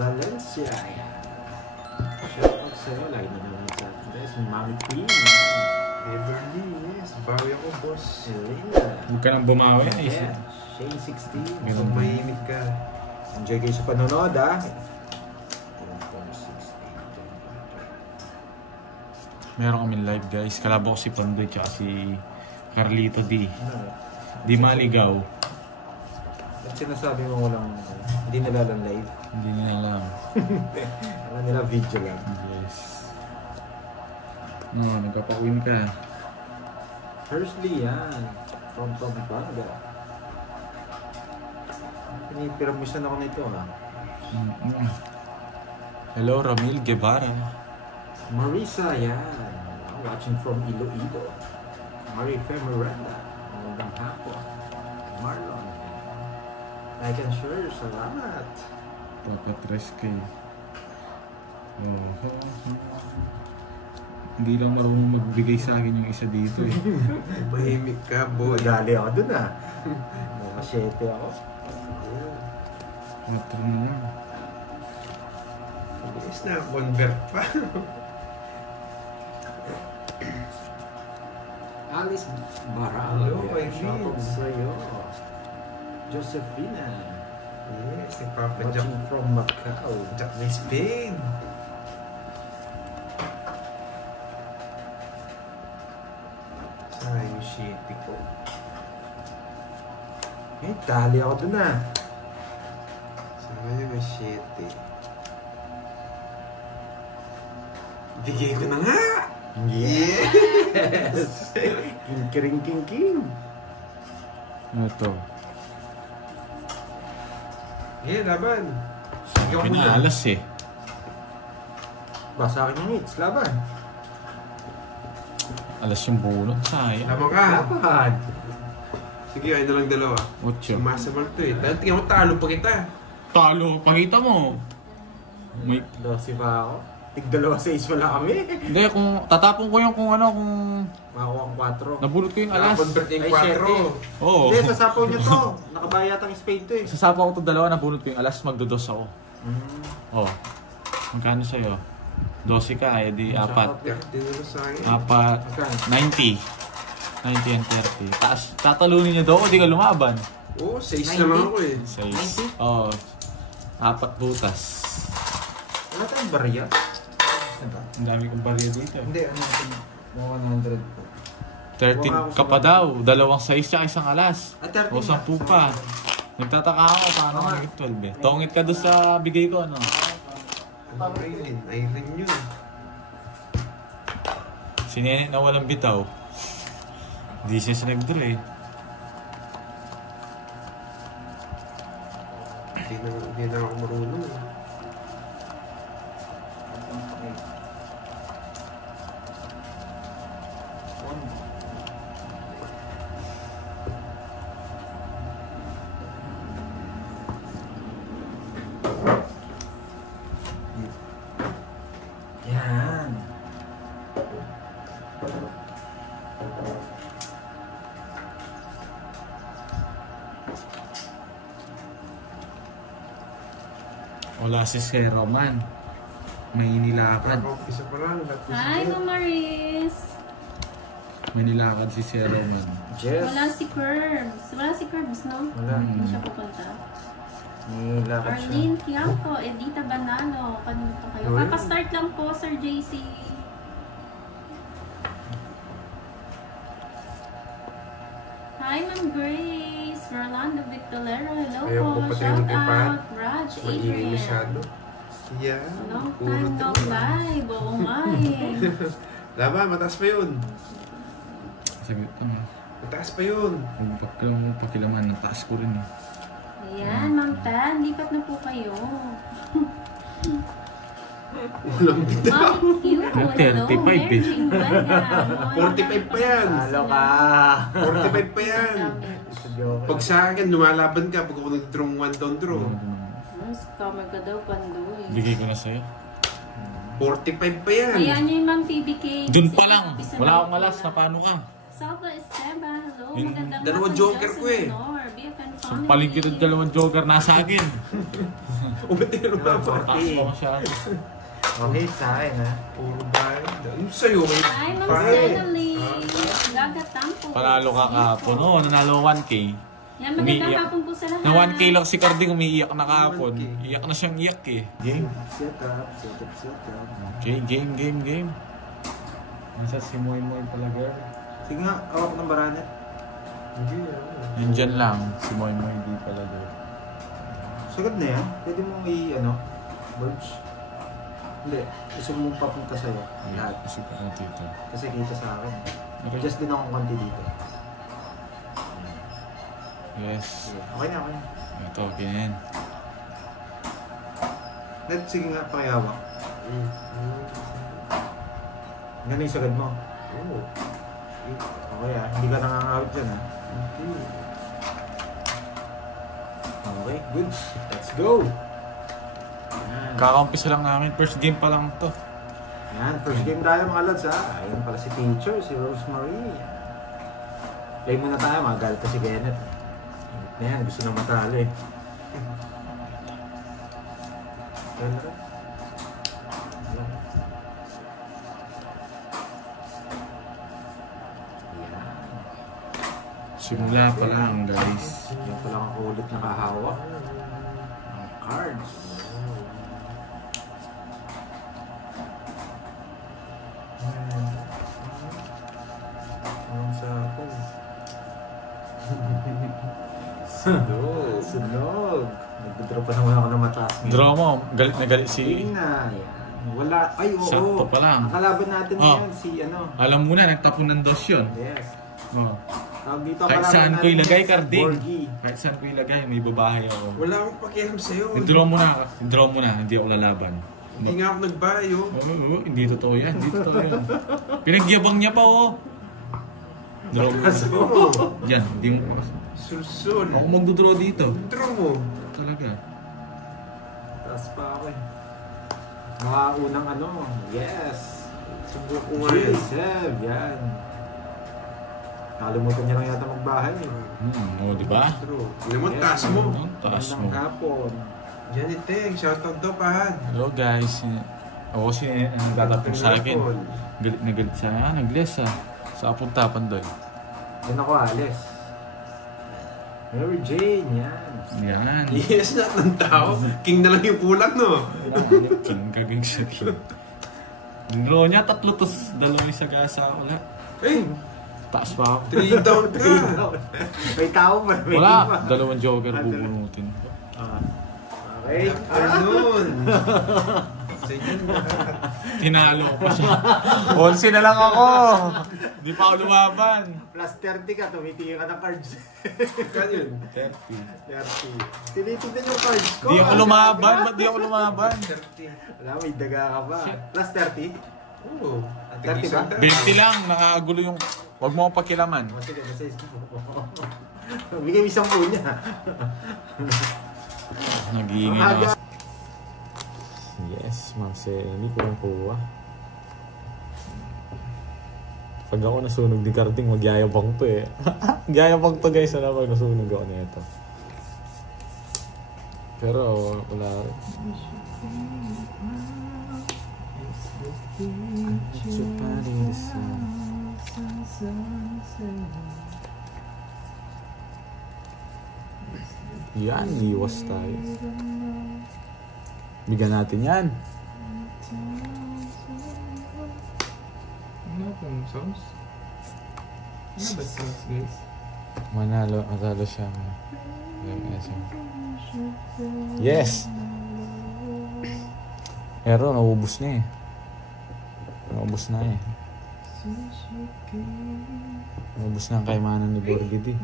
Valencia. Shoutout sa'yo. Lagi na naman sa address. Mami Queen. Everly, yes. Bawi ako, boss. Huwag ka nang bumawi. Yeah. Shane 16. Kung mainit ka. Enjoy kayo sa panonood, ha? Meron kami live, guys. Kalabo ko si Pandoy tsaka si Carlito D. Di maligaw. At sinasabi mo walang hindi nila lang live. Hindi nila alam. Alam nila video lang. Yes. Nagpapawin ka. Firstly, yan. From Pampanga. Pinipiramisan ako nito, ha? Hello, Ramil Guevara. Marisa, yan. Watching from Iloilo. Marife Miranda. Magandang hapon. Marlon. Like and share. Salamat. Papa 3K. Hindi lang marunong magbigay sa akin yung isa dito eh. Mahimik ka, boy. Madali ako dun, ha? Nakasyete ako. Matro na lang. Bilis na, convert pa. Alice Barral. Hello, my Shoutout friends. sa'yo. Josephina. Yes, nagpapadyak. Watching from Macau. Jack na Spain. Sayang shitty ko. Eh, tali ako dun, ha? Sayang shitty. Bigay ko na nga! Yes! King. Ano to? Yeah, laban. Sige ako na alas eh. Basa akin yung hits. Laban. Alas yung bunot. Sayang. Laban ka. Laban. Sige, ay na lang dalawa. Ocho. Sumasamal to eh. Dahil tingnan mo, talo pa kita. Talo. Pakita mo. May... 12 pa ako. Tig-2 sa is wala kami. Hindi, kung tatapon ko yung kung ano, kung... Makakuha ang 4. Nabulot ko yung alas. Convert yung Ay, 4. Oo. Hindi, sasapaw niyo to. Nakabaya yata ang spade to eh. Sasapa ko itong dalawa, nabulot ko yung alas, magdodos ako. Oo. Magkano sa'yo? 12 ka, eh di 4. 30 na lang sa akin. 4, 90. 90 and 30. Taas, tatalunin niya daw, di ka lumaban. Oo, 6 na lang ako eh. 6. Oo. 4 butas. Wala tayong barya. Ang dami kong barya dito. Hindi, ano natin? Mga 100 po. 13 ka pa daw. Dalawang 6 tsaka isang alas. Ah, 13 O 10 pa. Nagtataka ako paano naging 12 eh. Tongit ka doon sa bigay ko ano. Ano Aileen? Aileen yun. Si Nene na walang bitaw. Hindi siya sinag-draw eh. Hindi na ako marunong. Yan. Wala si Sir Roman. May nilakad. Isa pa lang. Hi, Ma'am Maris! May nilakad si Sir Roman. Jess. Wala si Curbs. Wala si Curbs, no? Wala. Hindi siya pupunta. Nilakad siya. Arlene Quianco, Edita Banano. Kanino kayo? Uy. Kaka-start lang po, Sir JC. Hi, Ma'am Grace. Rolando Victolero. Hello Ayaw ko po. pati Shout yung iPad. out. Raj Maingay Adrian. masyado. Yeah. Long Puro time no to. live. Oo nga eh. Laban, mataas pa yun. Sagot ka nga. Mataas pa yun. Yung pakilaman, ng taas ko rin eh. Ayan, Ma'am Tan. Lipat na po kayo. Walang bitaw. Ma'am Q. Hello. 35 eh. 45 pa yan. Talo ka. 45 pa yan. Pag sa akin, lumalaban ka pag ako nag-draw 1 down draw. Scammer ka daw, Pandoy. Bigay ko na sa'yo. 45 pa yan. Ayan yung Ma'am PBK. Dun pa lang. Wala akong alas na paano ka. Salva Esteba, hello. Yung Magandang dalawa hapon, joker Joseph ko eh. Honor. BF and Fun. Sampaling kita ng dalawang joker nasa akin. Ubat yung lumaba. Taas mo siya. Okay, sa akin ha. Puro bahay. Yung sa'yo, may Ay, Ma'am bahay. Senali. Gagatang po. Panalo ka kahapon. Oo, nanalo 1K. Yan, magandang Umiiyak. hapon po sa lahat. Na 1K lang si Carding, umiiyak na kahapon. Iyak na siyang iyak eh. Game. Set up. Okay, game. Nasa si Moy pala girl. Sige nga, awak ng baranet. Yun dyan lang, si Moy di pala girl. Sagad na yan. Pwede mong merge. Hindi, gusto mong papunta sa'yo. Lahat. Kasi pa natin ito. Kasi kita sa akin. Okay. Just din akong konti dito. Yes. Okay na. Ito, ganyan. Sige nga, pakihawak. Ganun yung sagad mo. Oo. Okay hindi ka nangangawit dyan Okay, good. Let's go! Yan. Kakaumpisa lang namin, first game pa lang to. Yan, first game tayo mga lods Ayun pala si teacher, si Rosemary. Play muna tayo, magalit pa si Kenneth. Yan, gusto na matalo eh. Simula pa lang guys. Yan pala ang ulit na kahawak. Ang cards. Anong sa ako? Sunog. Nagdraw pa naman ako ng mataas. Draw mo, galit na galit si... Tingnan. Yan. Wala. Ay, oo. Sakto pa lang. Ang kalaban natin ngayon, si ano. Alam mo na, nagtapon ng dos yun. Yes. Oh. Tawag dito Kahit kalaban saan ko natin ilagay, si Carding. Borgie. Kahit saan ko ilagay, may babae ako. Wala akong pakialam sa'yo. I-draw mo na, hindi ako lalaban. Hindi nga ako nagbayo. Oo, hindi totoo yan, hindi totoo yan. Pinagyabang niya pa, oh. Draw mo na. Yan, hindi mo. Sulsul. Ako magdodraw dito. Draw mo. Talaga. Taas pa ako eh. Mga unang ano. Yes. Subukan ko nga yun. G7. Yan. Nakalimutan niya lang yata magbahay eh. Oo, di ba? Draw. Hindi mo, taas mo. Ang taas mo. Magandang hapon. Janet Teng, shoutout daw pahan. Hello guys. Ako si nagtatapos sa akin. Galit na galit siya. Nag-less sa apuntapan doon. Yan ako alis. Mary Jane. Yan. Yan. Yes, lahat ng tao. King na lang yung kulang, no? King kaging siya king. Yung draw niya, 3 tos 2 sa gasa. Wala. Eh, Taas pa ako. 3 down ka. May tao pa. May Wala. iba. 2 joker bubunutin. Okay. Ganun. Sa inyo lahat. Tinalo ko pa siya. 11 na lang ako. Hindi pa ako lumaban. Plus 30 ka. Tumitingin ka ng cards. Kano yun? 30. 30. Tinitignan yung cards ko. Di ako lumaban. Ba't di ako lumaban? 30. Wala, may daga ka ba? Plus 30? Oo. 30 ba? 20 lang. Nakagulo yung... Huwag mo akong pakilaman. Sige, nasa bigay mo 10 niya. Nag-iingay ako. Yes, Ma'am Selly, kuha. Pag ako nasunog ni Carding, magyayabang to eh. Magyayabang to guys, na pag nasunog ako nito. Pero wala rin. Yan, iwas tayo. Bigyan natin yan. Ano pong sauce? Ano ba sauce, guys? Manalo siya. Yes! Pero naubos na eh. Naubos na ang kaymanan ni Borgidi.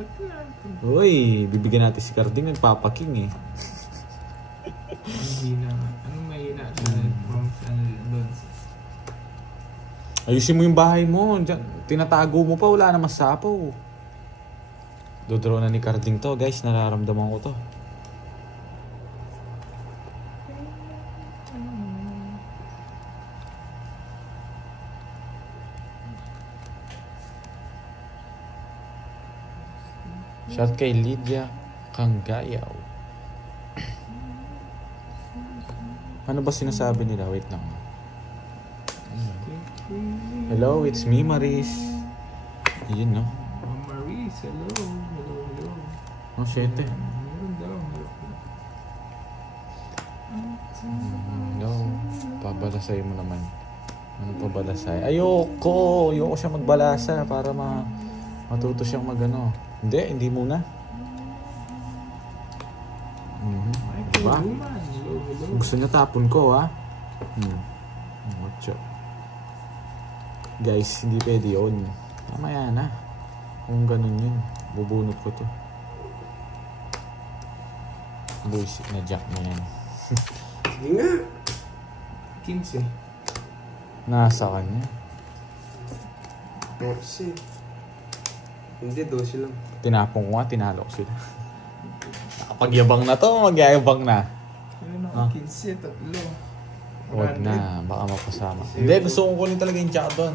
Uy, bibigyan natin si Carding, nagpapaking eh. Mahina. Anong mahina sa loans? Ayusin mo yung bahay mo. Diyan, tinatago mo pa, wala na masapaw. Dodraw na ni Carding to, guys. Nararamdaman ko to. Shot kay Lydia. Kanggayaw. Ano ba sinasabi nila? Wait lang. Hello, it's me, Maris. Yun, no? Maris, hello. Hello. Oh, 7. Meron daw. No, pabalasay mo naman. Ano pabalasay? Ayoko siya magbalasa para matuto siyang magano. Hindi muna. Diba? Gusto niya tapon ko, ha? Macho. Guys, hindi pwede yun. Mamaya na. Kung ganun yun, bubunot ko to. Buisit na jack na yan. Sige nga. 15. Nasa kanya. 14. Hindi, 12 lang. Tinapong ko nga, tinalo ko sila. Nakapagyabang na to, magyayabang na. Ano, 15, 3. Huwag na, baka mapasama. Hindi, gusto kong kunin talaga yung jack doon.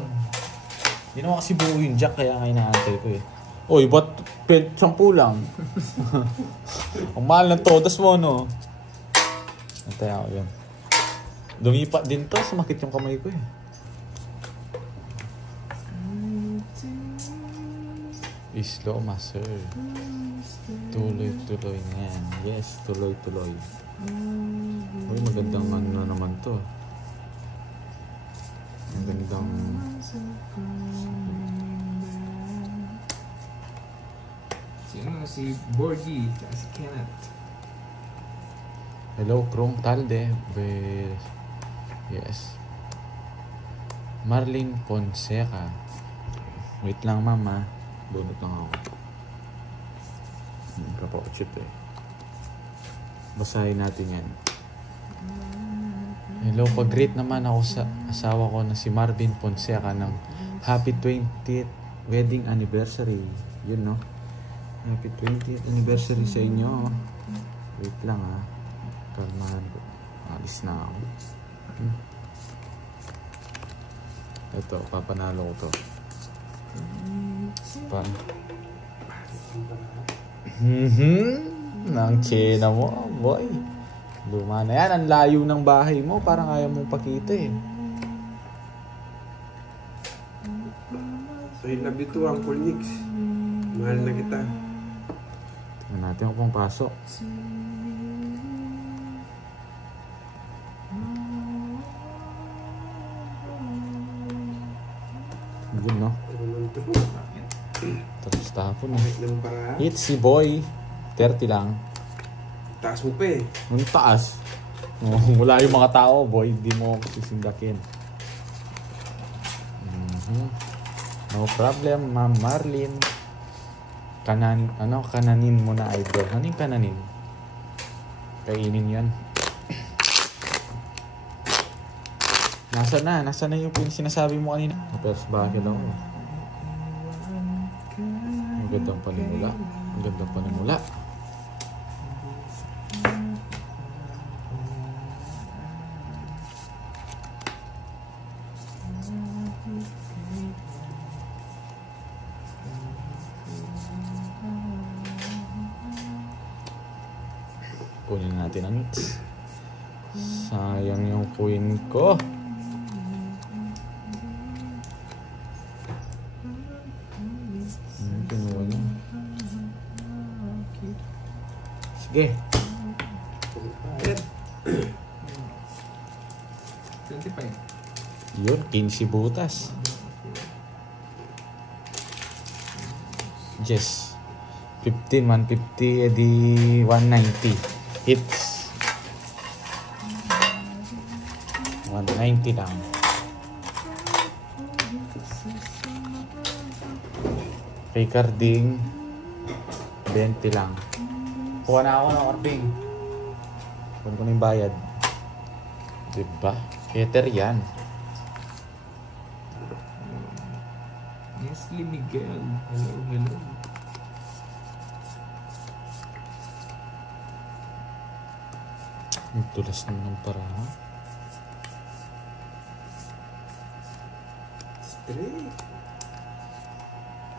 Hindi naman kasi buo yung jack, kaya nga inaantay ko eh. Uy, ba't 10 lang? Ang mahal ng todas mo, no? Antay ako yun. Lumipat din to, sumakit yung kamay ko eh. Slow, master. Tuloy-tuloy na yan. Yes, tuloy-tuloy. Uy, magandang ano naman to. Magandang... Si Borgie, si Kenneth. Hello, Krong Talde. Yes. Marlene Fonseca. Wait lang, mama. Bunot lang ako. Kapakachit eh. Basahin natin yan. Hello, pag-greet naman ako sa asawa ko na si Marvin Fonseca ng happy 20th wedding anniversary. Yun, no? Happy 20th anniversary sa inyo. Wait lang, ha. Kalmahan ko. Alis na ako. Ito, papanalo ko to. Paano? Nang tsena mo, boy. Luma na yan. Ang layo ng bahay mo. Parang ayaw mong pakita eh. I love you too, Uncle Nix. Mahal na kita. Tingnan natin kung pasok. Yun, no? Tapos tapon eh. It's si boy. 30 lang. Taas mo pa eh. Ang taas. Wala yung mga tao, boy. Hindi mo sisindakin. No problem, Ma'am Marlene. Kananin mo na, idol. Ano yung kananin? Kainin yan. Nasa na yung sinasabi mo kanina? First bucket ako. Ang gandang panimula. Ang gandang panimula. Kunin natin ang hits. Sayang yung queen ko. Kinuha niya. Sige. 25. Yun, 15 butas. Yes. 15, 150, edi 190. Hits. 190 lang. Ricarding 20 lang. Kuha na ako ng Orping. Kuha ko na yung bayad. Diba? Ether yan. Nestle Miguel. Hello. Ang tulas naman ng paraan. Straight.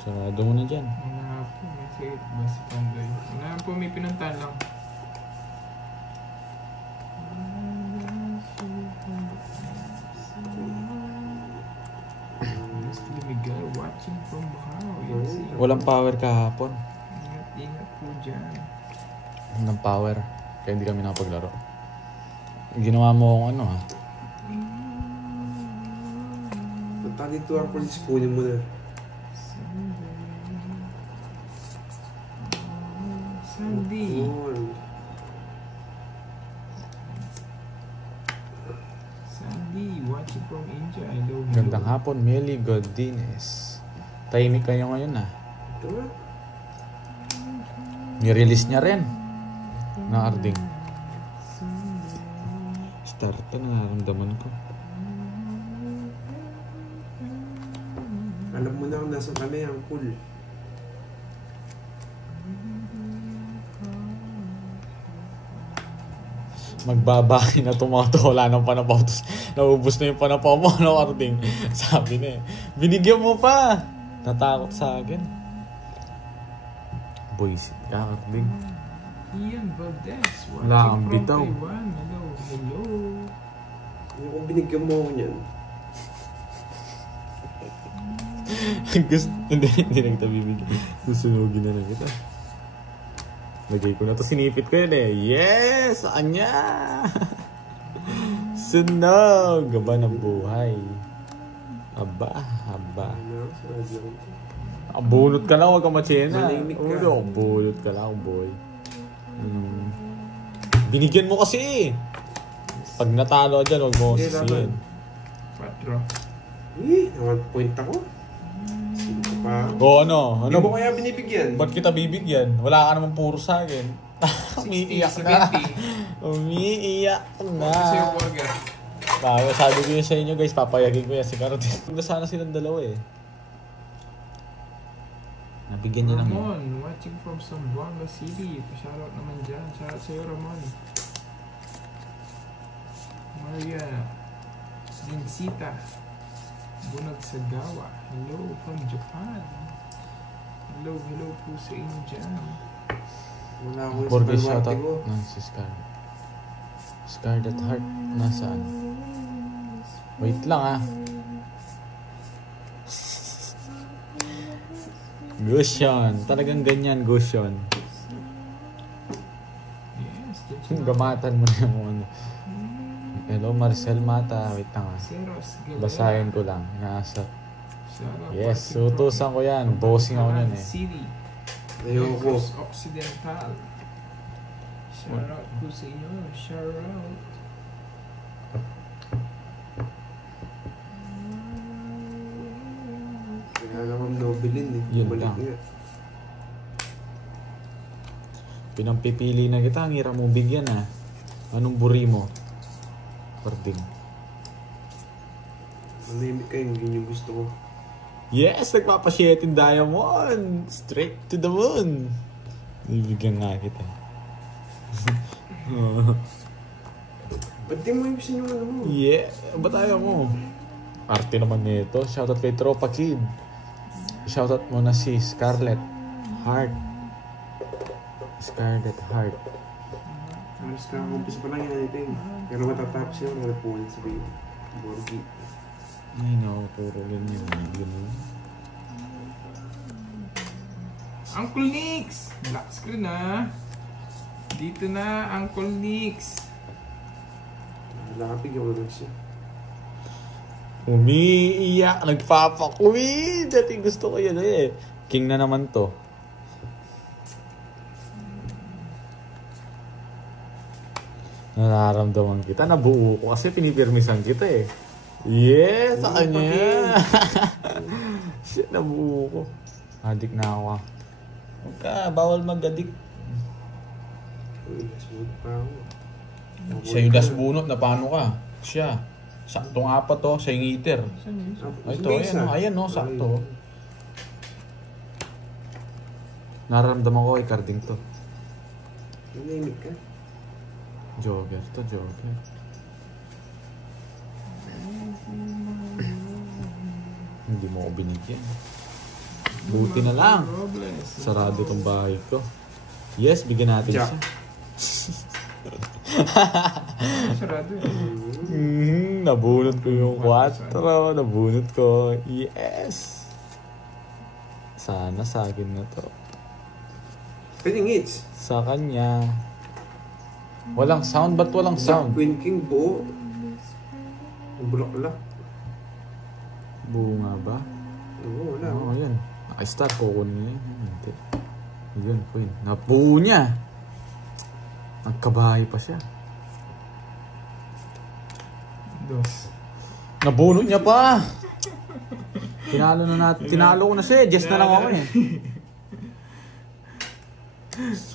Sarado mo na dyan. Mga Naku, may sakit ba si Pandoy? Wala po, may pinuntahan lang. Mr. Miguel watching from Macau. Yes, Walang power kahapon. ingat po dyan. Walang power. Kaya hindi kami nakapaglaro. Ginawa mo akong ano ha. Punta dito ako, kunin mo na. Sandy. Sandy, watching from India. Hello. Gandang hapon, Meli Godines. Tahimik kayo ngayon ah. Ito nga. Ni-release niya rin. Na Arding. Start na, nararamdaman ko. Alam mo na kung nasa kami ang pool. Magbabaki na tumato, wala nang panapaw. Tapos naubos na yung panapaw mo, no, Arding? Sabi na eh. Binigyan mo pa! Natakot sa akin. Boysit ka, Arding. Ian Valdez, Wala watching kang from bitaw. Taiwan. Hello, hello. Kung binigyan mo ako niyan. Hindi na kita bibigyan. Susunugin na lang kita. Lagay ko na to, sinipit ko yun eh. Yes! Sa kanya! Sunog! Gaba ng buhay. Aba, aba. Ano? Sarado lang. Bunot ka lang, huwag kang matsena. Manahimik ka. Bunot ka lang, boy. Binigyan mo kasi. Pag natalo ka dyan, huwag mo Hindi, sisihin. 4. Naman point ako. Sino ka pa? O ano? Hindi mo kaya binibigyan? Ba't kita bibigyan? Wala ka naman puro sa akin. Umiiyak na. 70. Umiiyak na. Kasi yung burger. Sabi ko yun sa inyo guys, papayagin ko yan si Karot. Sana silang dalawa eh. Nabigyan niya lang yun. Ramon, watching from Zamboanga City. Pa-shoutout naman dyan. Shoutout sa'yo, Ramon. Maria Dinsita Bunag Sagawa. Hello from Japan. Hello po sa inyo dyan. Wala ako sa Borges baluarte shoutout ko. ng si Scarlet. Scarlet Heart, nasaan? Wait lang ah. Gusyon. Talagang ganyan, Gusyon. Yes, that's right. Gamatan mo na yung ano. Hello, Marcel Mata. Wait lang ah. Seros Galera. Basahin ko lang. Nasa. Shoutout Yes, watching from utusan ko yan. Bossing ako yan eh. City. Ayoko. Negros Occidental. Shoutout po sa inyo. Shoutout. Kaya naman Nobelin eh. Yun Balik lang. nga. Pinampipili na kita. Ang hirap mo bigyan ah. Anong buri mo? Parding. Manahimik ka, yun yung gusto ko. Yes! Nagpapasyetin diamond! Straight to the moon! Bibigyan nga kita. Ba't di mo ibisin yung ano mo? Yeah! Ba't ayaw mo? Arte naman nito. Shoutout kay Tropa Kid. Shoutout mo na si Scarlet Heart. Scarlet Heart. Halos kakakumpis pa lang yan, I think. Pero matatapos yun, wala po yun sabihin. Borgi. I know, puro lang yun. Ganun. Uncle Nix! Black screen ah. Dito na, Uncle Nix. Lapig ako lang siya. Umiiyak, nagpapakuwi. Dati gusto ko yan eh. King na naman to. Nararamdaman kita, nabuo ko kasi pinipirmisan kita eh. Yes, sa kanya. Shit, nabuo ko. Adik na ako. Huwag ka, bawal mag-adik. Uy, nasunod pa ako. Siya yung dasbunot, na paano ka? Siya. Saktong apat to, siya yung eater. Saan yun? Ay, ito, ayan no, sakto. Nararamdaman ko kay Carding to. Manahimik ka. Jogger to, jogger. Hindi mo ako binigyan. Buti na lang. Robles. Sarado tong bahay ko. Yes, bigyan natin Jack. siya. Sarado eh. Nabunot ko yung 4. Nabunot ko. Yes! Sana sa akin na to. Pwedeng hits. Sa kanya. Walang sound? Ba't walang Jack, sound? Queen, King, buo. Ang bulak-bulak. Buo nga ba? Oo, wala. Oo, yan. Naka-star. Kukunin niya. Hindi. Yun, Queen. Nabuo niya. Nagkabahay pa siya. Dos. Nabunot niya pa. Tinalo na natin. Tinalo ko na siya. Just na lang ako eh.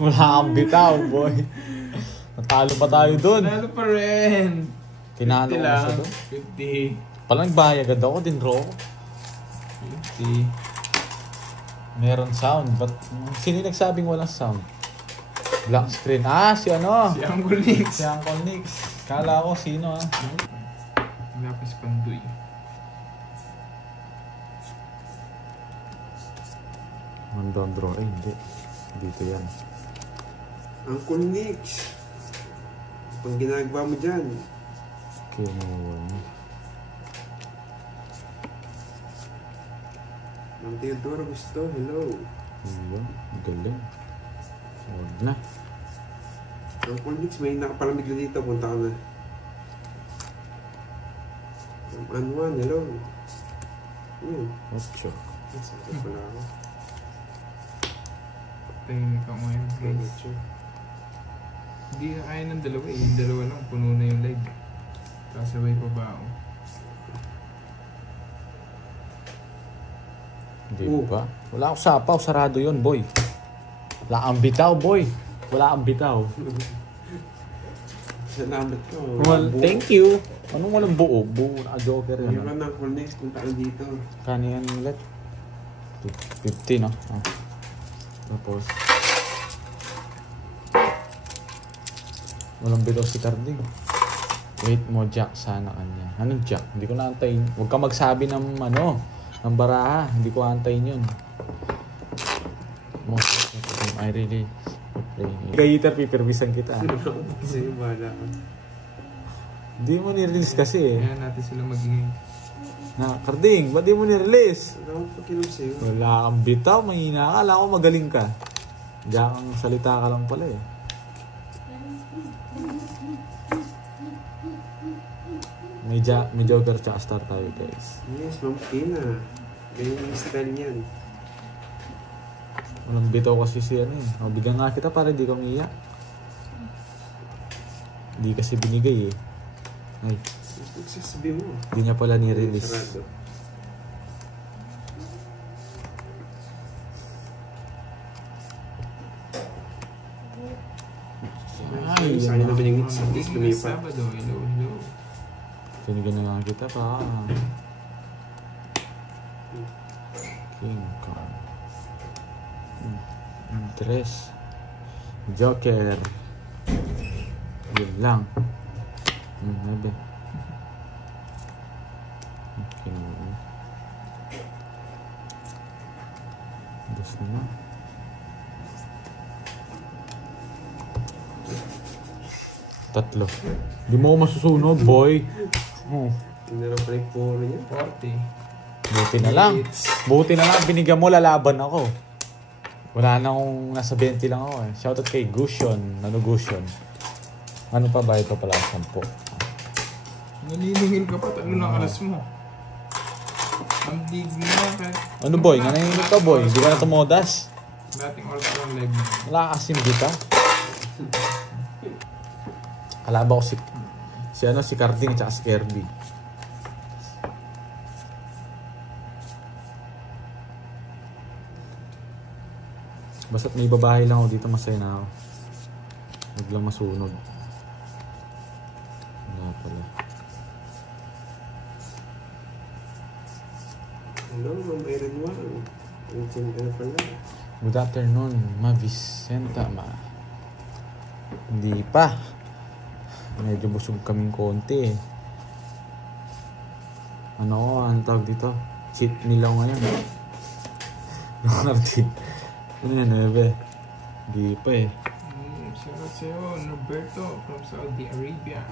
Wala kang bitaw, boy. Natalo pa tayo dun. Tinalo pa rin. Tinalo ko na siya dun. 50. Palang nagbayag agad ako din, Ro. 50. Meron sound. But sino yung nagsabing walang sound? Black screen. Ah, si ano? Si Uncle Nix. Si Uncle Nix. Kala ko sino ah. Lapis Pandoy. Mandon draw. Eh, hindi. Dito yan. Uncle Nix. Pang ginagawa mo dyan. Okay, no. Ang Theodora gusto. Hello. Ayun. Galing. Huwag na. Uncle Nix, may nakapalamig na dito. Punta ka na. Anwan, hello. Ocho. Sakit pala ako. Tingin ka ngayon, guys. Ocho. Hindi na kaya ng dalawa eh. Yung dalawa lang, puno na yung live. Kasabay pa ba ako? Hindi ba? Wala akong sapaw. Sarado yun, boy. Wala kang bitaw, boy. Wala kang bitaw. Salamat ko. Well, thank you. Anong walang buo? Buo na joker yan. Meron ng Uncle Nix. Punta ka dito. Kano yan ulit? 50, no? Ah. Tapos walang bitaw si Carding. Wait mo, Jack. Sana kanya. Anong Jack? Hindi ko naantayin. Huwag ka magsabi ng ano, ng baraha. Hindi ko antayin yun. I really... Gayitar, pipervisan kita. Kasi wala ka. Hindi mo ni-release kasi eh. Kaya natin sila maging... Na, Carding, ba't di mo ni-release? Wala akong pakinom sa'yo. Wala kang bitaw, mahina ka. Alam ko magaling ka. Diyan kang salita ka lang pala eh. May joker tsaka star tayo guys. Yes, Ma'am Pina. Ganyan yung style niyan. Walang bitaw kasi siya eh. O, bigyan nga kita para di ka umiyak. Hindi kasi binigay eh. Ay, Sabi mo. hindi niya pala ni-release. Sarado. Ay, Sa'yo naman yung hits. At least lumipat. Sabado, hello. tinigyan na nga kita pa. King Kong. Tres. Joker. Yun lang. Nabe. Okay naman. Dos naman. Tatlo. Di mo ako masusunog, boy. Oh. Tinarap pa rin puro niya. 40. Buti na lang. Buti na lang. Binigyan mo, lalaban ako. Wala na akong nasa 20 lang ako eh. Shoutout kay Gusion. Ano Gusion? Ano pa ba ito pala? 10. Nalilingin ka pa, talo na kalas mo. Ang dig mo na. Ano boy? Nanahimik ka boy? Hindi ka na tumodas? Dating oras lang live mo. Wala ka kasing dita? Kalaba ko si Carding at si Kirby. Basta't may babae lang ako dito, masaya na ako. Huwag lang masunog. Wala pala. Hello, Ma'am Erin Wang. Nandiyan ka na pala. Good afternoon, Ma Vicenta, Ma. Hindi pa. Medyo busog kaming konti eh. Ano ang tawag dito? Cheat meal ako ngayon. Martin. Ano yan, 9? Hindi pa eh. Shoutout sa'yo, Norberto from Saudi Arabia.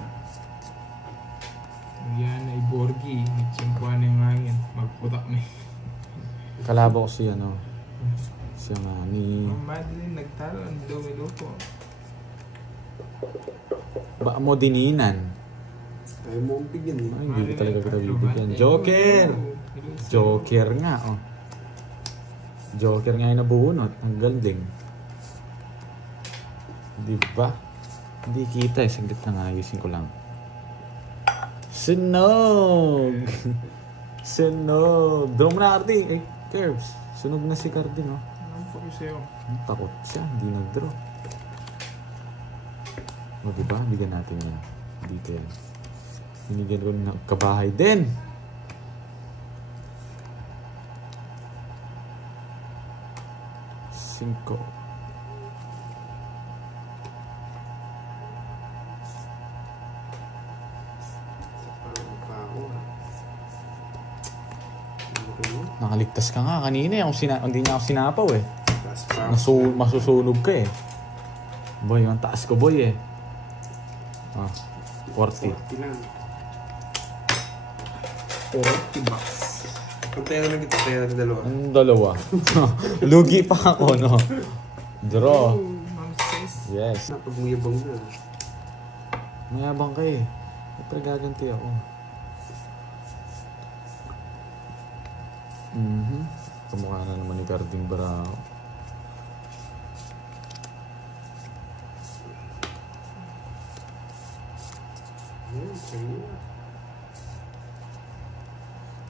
Yan ay Borgi. Nagsimpuan na yung hangin. Magputak na eh. Kalabo ko siya, no? Siya nga ni... Madeline nagtalo. Ang lumi-lupo. Baka mo dininan. Ayaw mo ang bigyan eh. Ay, hindi ko talaga kita bibigyan. Joker! Joker nga, oh. Joker nga yung nabunot. Ang galing. Diba? Hindi kita eh. Saglit na nga. Ayusin ko lang. Sunog! Sunog! Draw mo na, Cardi. Eh, Curbs. Sunog na si Cardi, no? Anong focus sa'yo? Takot siya. Hindi nag-draw. O, diba? Bigyan natin yan. Detail. Binigyan ko ng kabahay din. Cinco. Nakaligtas ka nga kanina. Hindi niya ako sinapaw eh. Masusunog ka eh. Boy, ang taas ko boy eh. Ah, 40. 40 lang. 40 bucks. Pantay na lang kita, pantay na dalawa. Ang dalawa. Lugi pa ako, no? Draw. Yes. Napag-mayabang na. Mayabang ka eh. Siyempre gaganti ako. Kamukha na naman ni Carding Barao.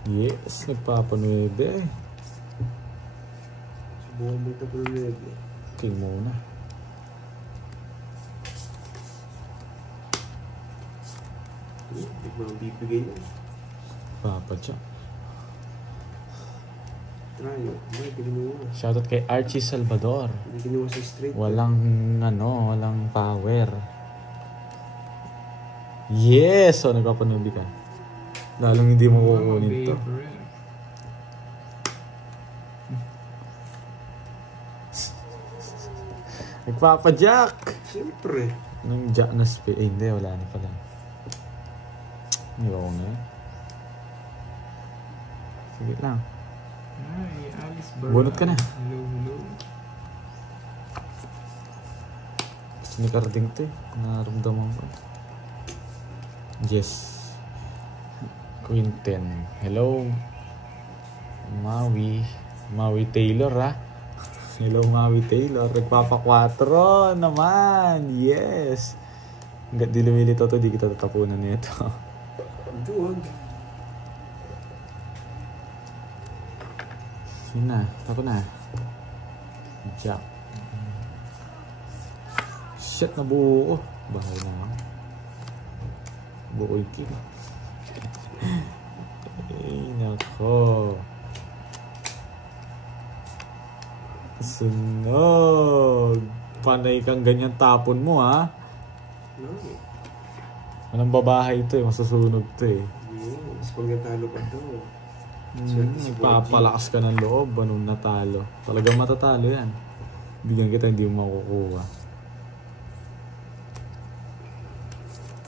Yes, nagpapanuebe. Subukan mo ito po ulit. King muna. Hindi mo lang bibigay yan. Papa siya. Try it. May ginawa. Shoutout kay Archie Salvador. Hindi ginawa sa straight. Walang power. Yes! So, nagpapanubi ka. Lalong hindi mo kukunin to. Nagpapajack! Siyempre. Nung jack na spin. Eh, hindi. Wala na pala. Hindi ko na eh. Sige lang. Ay, Alice Barra. Bunot ka na. Hello. Gusto ni Carding to eh. Naramdaman ko. Yes. Quinten. Hello. Maui Taylor ha. Hello Maui Taylor. Nagpapa-4 naman. Yes. Hanggat di lumilito to, di kita tatapunan nito. Duwag. Yun na. Tako na. Jack. Shit, nabuo. Bahay naman. Buoy king. Ay, nako. Sunog. Panay kang ganyan tapon mo, ha? No. Walang babahay ito eh. Masusunog ito eh. Yes. Pag natalo pa ito. Nagpapalakas ka ng loob. Anong natalo? Talagang matatalo yan. Bigyan kita, hindi mo makukuha.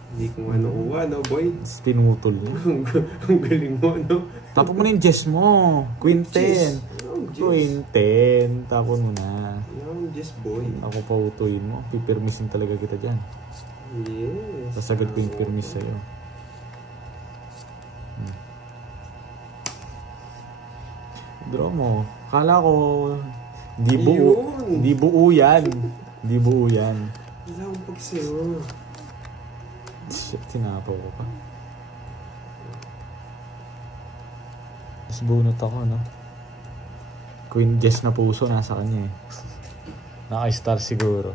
Hindi ko nga nakuha, no, boy? Tinutol niya. Ang galing mo, no? Tapon mo na yung Jess mo. Quinten. Quinten. Tapon mo na. Yung Jess, boy. Ako pa utuin mo. Pipirmisin talaga kita dyan. Yes. Sasagad ko yung permis sa'yo. Draw mo. Kala ko, di buo. Di buo yan. Di buo yan. Wala akong pagsayo. Shit, tinapaw ko pa. Mas bunot ako, no? Queen Jess na puso, nasa kanya eh. Naka-star siguro.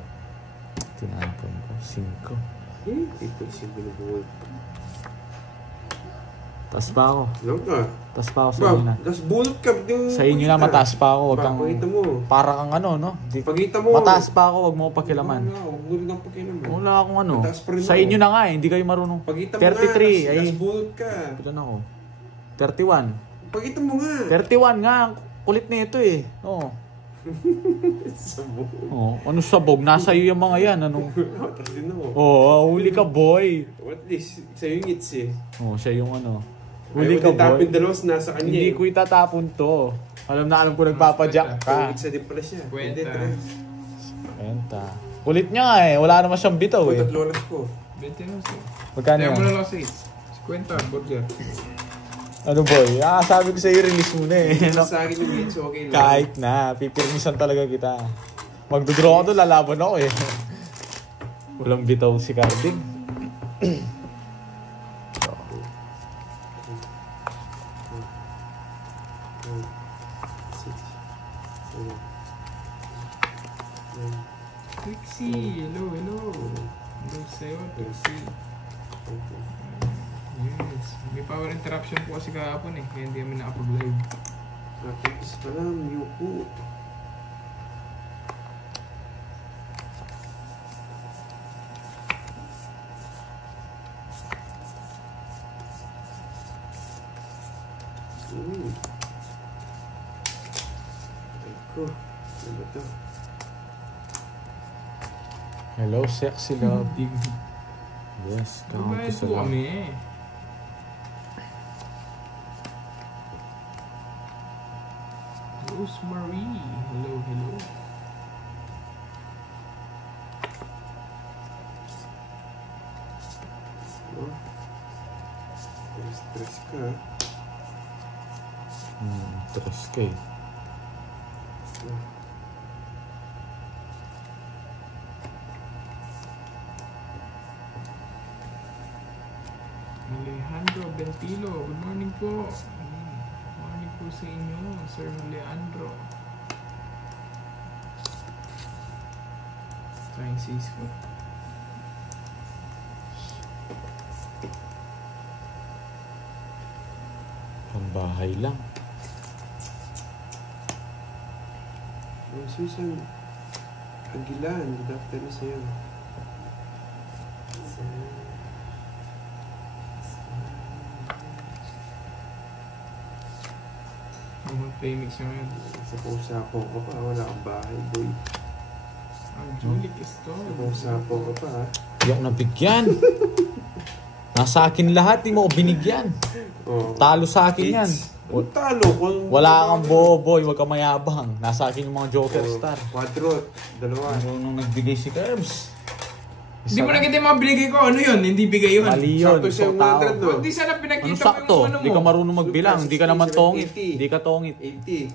Tinapon ko. 5. Ito isip ko na buhay. Taas pa ako. Lang ka. Taas pa ako sa inyo na. Tapos bunot ka. Sa inyo na, mataas pa ako. Wag kang... Pagkita mo. Para kang ano, no? Pagkita mo. Mataas pa ako, wag mo pakilaman. Huwag mo rin ang pakilaman. Wala akong ano. Sa ako. inyo na nga eh, hindi kayo marunong. Pagkita mo 33, nga. ay. Tapos bunot ka. Pilan ako? 31. Pagkita mo nga. 31 nga. kulit na ito eh. Oo. Sabog. Oh, ano sabog? Nasa iyo yung mga yan. Anong... Tapos din ako. Oh, huli ka boy. What this? Sa'yo yung hits eh. Oh, siya yung ano. Huli Huli ka tapin boy. dalawas nasa kanya Hindi eh. ko itatapon to. Alam na alam ko nagpapajack ka. Isa din pala siya. Kwenta. Hindi, tres. Kwenta. Kulit niya nga eh. Wala naman siyang bitaw eh. Tatlo oras ko. 20 na siya. Magkano Kaya yan? mo na lang 6. Kwenta, burger. Ano boy? Sabi ko sa'yo, release mo na eh. No? Sa akin yung hits, okay lang. Kahit na. Pipirmisan talaga kita. Magdodraw ako doon, lalaban ako eh. Walang bitaw si Carding. Trixie, hello. Hello sa'yo, Trixie. Yes. May power interruption po kasi kahapon eh. Kaya hindi kami nakapag-live. Nakikis pa lang, yuko. Ay ko, ano ba ito? Hello, sexy love. Yes, count Babayad sa po love. kami. Rosemary, hello. No? Stress ka. 3K. Alejandro Bentilo, good morning po. Good morning po sa inyo, Sir Leandro. Trying Cisco. Pambahay lang. Susan Aguilan, good afternoon sa'yo. Mag-playmix nyo ngayon. Sa pausapo ko pa, wala kang bahay, boy. Ang Julie Castor. Sa pausapo ko pa, ha? Hindi ako nabigyan. Nasa akin lahat, di mo ako binigyan. Oh. Talo sa akin yan. Ang talo kung... Wala kang boboy, wag kang mayabang. Nasa akin yung mga Joker Star. 4, dalawa. Ano nung nagbigay si Curbs? Hindi mo nakita yung mga binigay ko. Ano yun? Hindi bigay yun. Mali yun. Sakto siya So, yung tao. 100, no? Hindi sana Ano pinakita mo sakto? yung ano Hindi ka mo. marunong magbilang. Hindi ka naman tongit. 80. Hindi ka tongit. 80.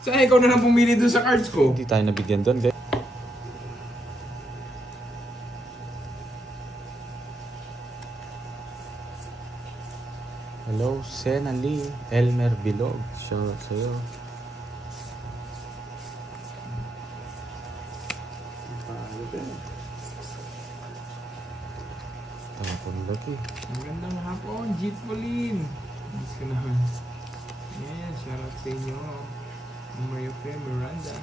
Sana ikaw na lang pumili dun sa cards ko. Hindi tayo nabigyan doon, guys. Hello, Sena Lee, Elmer Bilog. Shout out sa'yo. Paano ba? Tapon lagi. Magandang hapon, Jeet Pauline. Miss ka naman. Yes, shout out sa inyo. Mario Fair Miranda.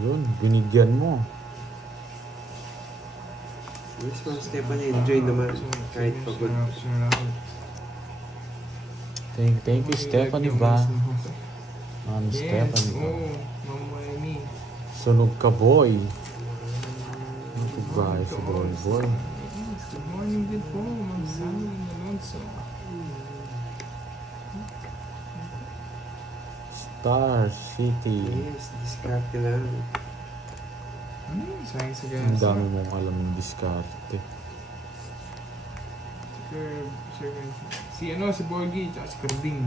Yun, binigyan mo. Yes, Ma'am Stephanie, enjoy naman. Kahit pagod. Thank you, Stephanie ba? Ma'am Yes, Stephanie ba? oo. Mama Amy. Sunog ka, boy. Goodbye sa boy, boy. Yes, good morning din po, Ma'am Sammy Alonso. Star City. Yes, discarte lang. Sayang sa Ang gasa. dami mong alam ng diskarte. Si Borgie, tsaka si Carding.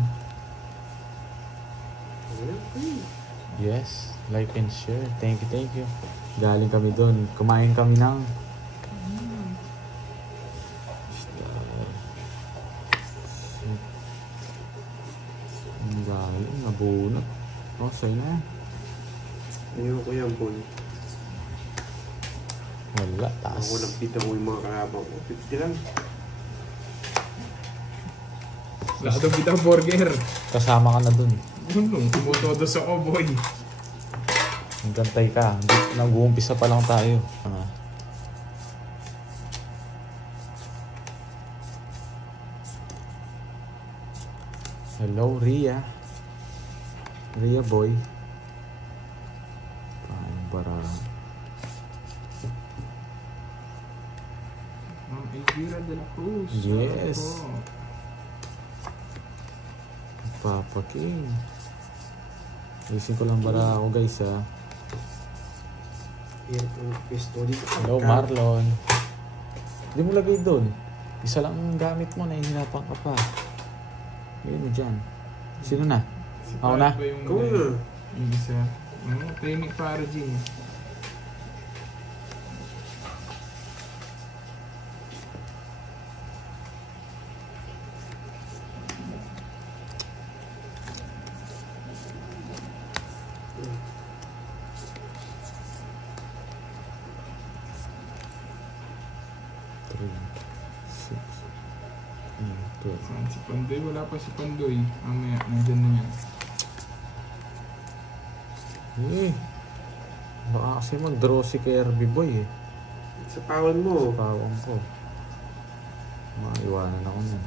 Yes, like and share. Thank you. Galing kami doon. Kumain kami ng... Ang galing, nabunot. Oh, sa'yo na. Ayoko yan, boy. Wala, taas. Ako nagpita mo yung mga karabang ko. 50 lang. Lahat ng bitang burger. Kasama ka na doon. Tumutodos ako, boy. Hintantay ka. Nag-uumpisa pa lang tayo. Hello, Ria. Rhea Boy. Para Ma'am Elvira de la Cruz. Yes. Shoutout po. Papa King. Ayusin ko lang bara ako guys ha. Yan ang pwesto dito. Hello Marlon. Hindi mo lagay doon. Isa lang ang gamit mo, nahihirapan ka pa. Ayun mo dyan. Sino na? Si Ako Pat na? ba yung Ikaw na. yung isa? Tahimik para G. Si Pandoy, wala pa si Pandoy. Mamaya, nandyan na yan. Eh. Baka kasi mag-draw si KRB Boy eh. Sa pawan mo. Pawang ko. Maiwanan ako nun.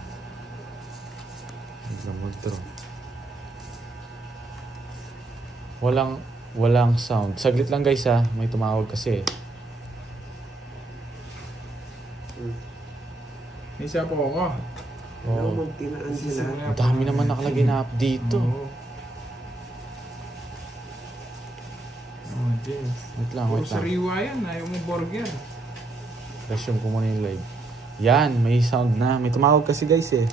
Biglang mag-draw. Walang sound. Saglit lang guys ha. May tumawag kasi. Isa po ako. Ano Oh. mong tinaan sila? Ang dami naman nakalagay na up dito. Oo. Oh, yes. Wait lang, Oh, wait lang. sariwa yan. Ayaw mo burger. Resume ko muna yung live. Yan, may sound na. May tumawag kasi guys eh.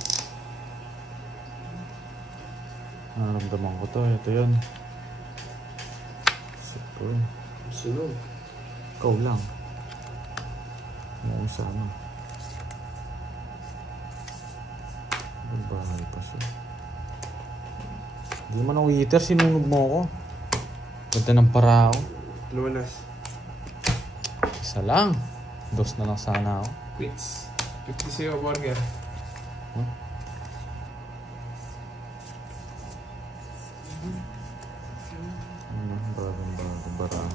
Naramdaman ko to. Ito yun. Super. Sunog. Ikaw lang. Ano sa ano. Bahay pa siya. Hindi naman ako waiter. Sinunog mo ako. Ganda ng para ako. Lunas. Isa lang. Dos na lang sana ako. Quits. 50 sa'yo, burger. Barang.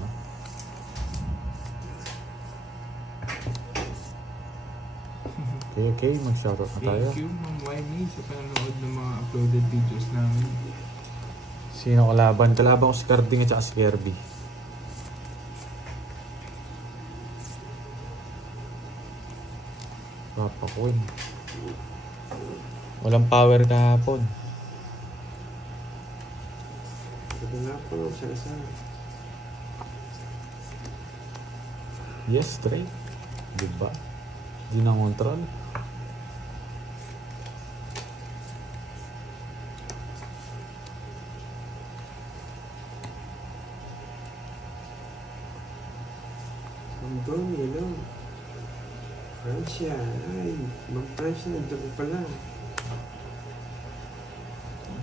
Okay, mag-shoutout na tayo. Thank you, Ma'am Wiley, sa panonood ng mga uploaded videos namin. Sino kalaban? Kalaban ko si Carding at saka si Kirby. Papa Queen. Walang power kahapon. Ito nga po. Sana-sana. Yes, straight. Diba? Di na control. Hanggang, hello. Francia. Ay, Ma'am Francia, nandun ko pala.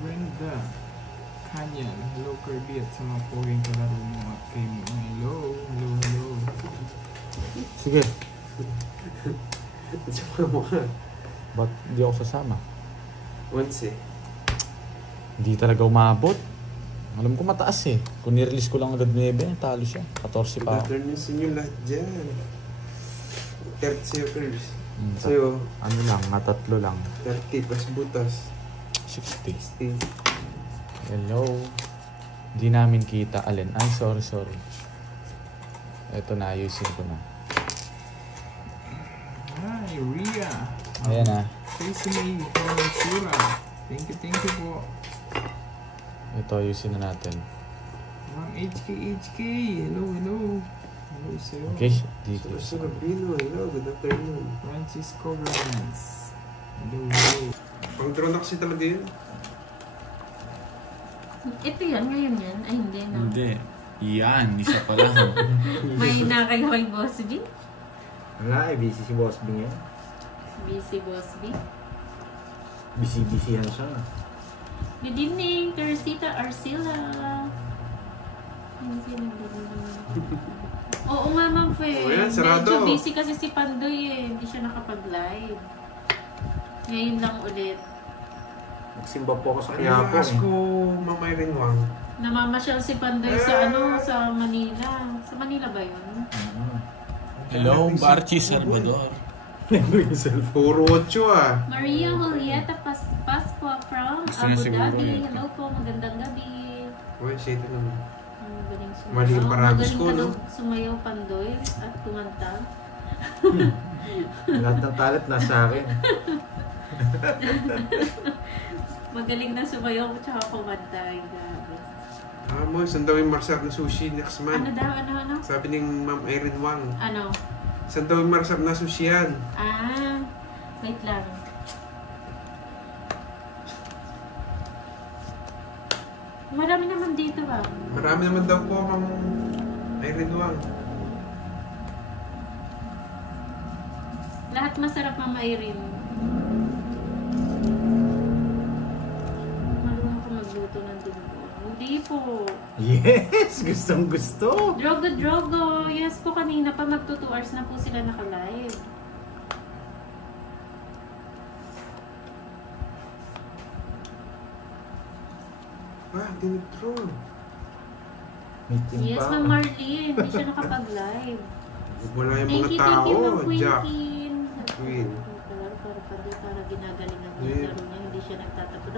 Brenda Kanyan, hello Kirby at sa mga poging kalaro mo at kay mo. Hello, hello, hello. Sige. Sama mo ka. Ba't di ako sasama? Once eh. Hindi talaga umabot. Alam ko mataas eh. Kung nirelease ko lang agad 9, talo siya. 14 pa ako. Good sa inyo lahat dyan. 30 sa'yo, Curves. Mm, Sa'yo, Ano lang, tatlo lang. 30 plus butas. 60. 60. Hello. Hindi namin kita. Alin? Ay, sorry. Ito na, ayusin ko na. Hi, Rhea. Ayan na. Tracy May from Sura. Thank you po. Ito, ayusin na natin. Ma'am HK. Hello, hello. Hello sa'yo. Okay? Dito. Sir Rubino, hello, good afternoon. Francisco Ramos. Hello, hello. Pang-drone na kasi talaga yun. Ito yan, ngayon yan. Ay, hindi na. Hindi. Yan, isa pa lang. May nakay kay Boss B. Wala, busy si Boss Bing yan. Busy Boss B. Busy yan siya. Good evening, Teresita Arcila. Hindi Oo nga, Ma'am Fe. Oo yan, sarado. Medyo busy kasi si Pandoy eh. Hindi siya nakapag-live. Ngayon lang ulit. Nagsimba po ako sa Ano Quiapo ask ko, Mamay Rinwang? Namamasyal si Pandoy sa sa Manila. Sa Manila ba yun? Hello, Barchi Salvador. Puro 8 ah. Maria Julieta Pasqua from Gusto niya Abu siguro Dhabi. yun. Hello po, magandang gabi. Well, siya ito naman. Magaling sumayaw. Mali yung paragos ko, Magaling ka no? daw sumayaw, Pandoy, at kumanta. Lahat ng talent nasa akin. Magaling na sumayaw tsaka kumanta. Ay, grabe. Mo, saan daw yung marsap na sushi next month? Ano daw? Ano? Sabi ng Ma'am Irene Wang. Ano? Saan daw yung marsap na sushi yan? Wait lang. Marami naman dito ba? Marami naman daw po, Ma'am Irene Wang. Lahat masarap, Mama Irene. Marunong ko magluto ng dugo. Hindi po. Yes! Gustong gusto! Drogo. Yes po, kanina pa magto 2 hours na po sila naka-live. Dinitro. Meeting Yes, pa. Ma'am Marlene. Hindi siya nakapag-live. Wala yung Thank mga you, tao. Ma'am Jack. Queen. Queen. Para ginagalingan niya Yeah. yung laro niya. Hindi siya nagtatapos.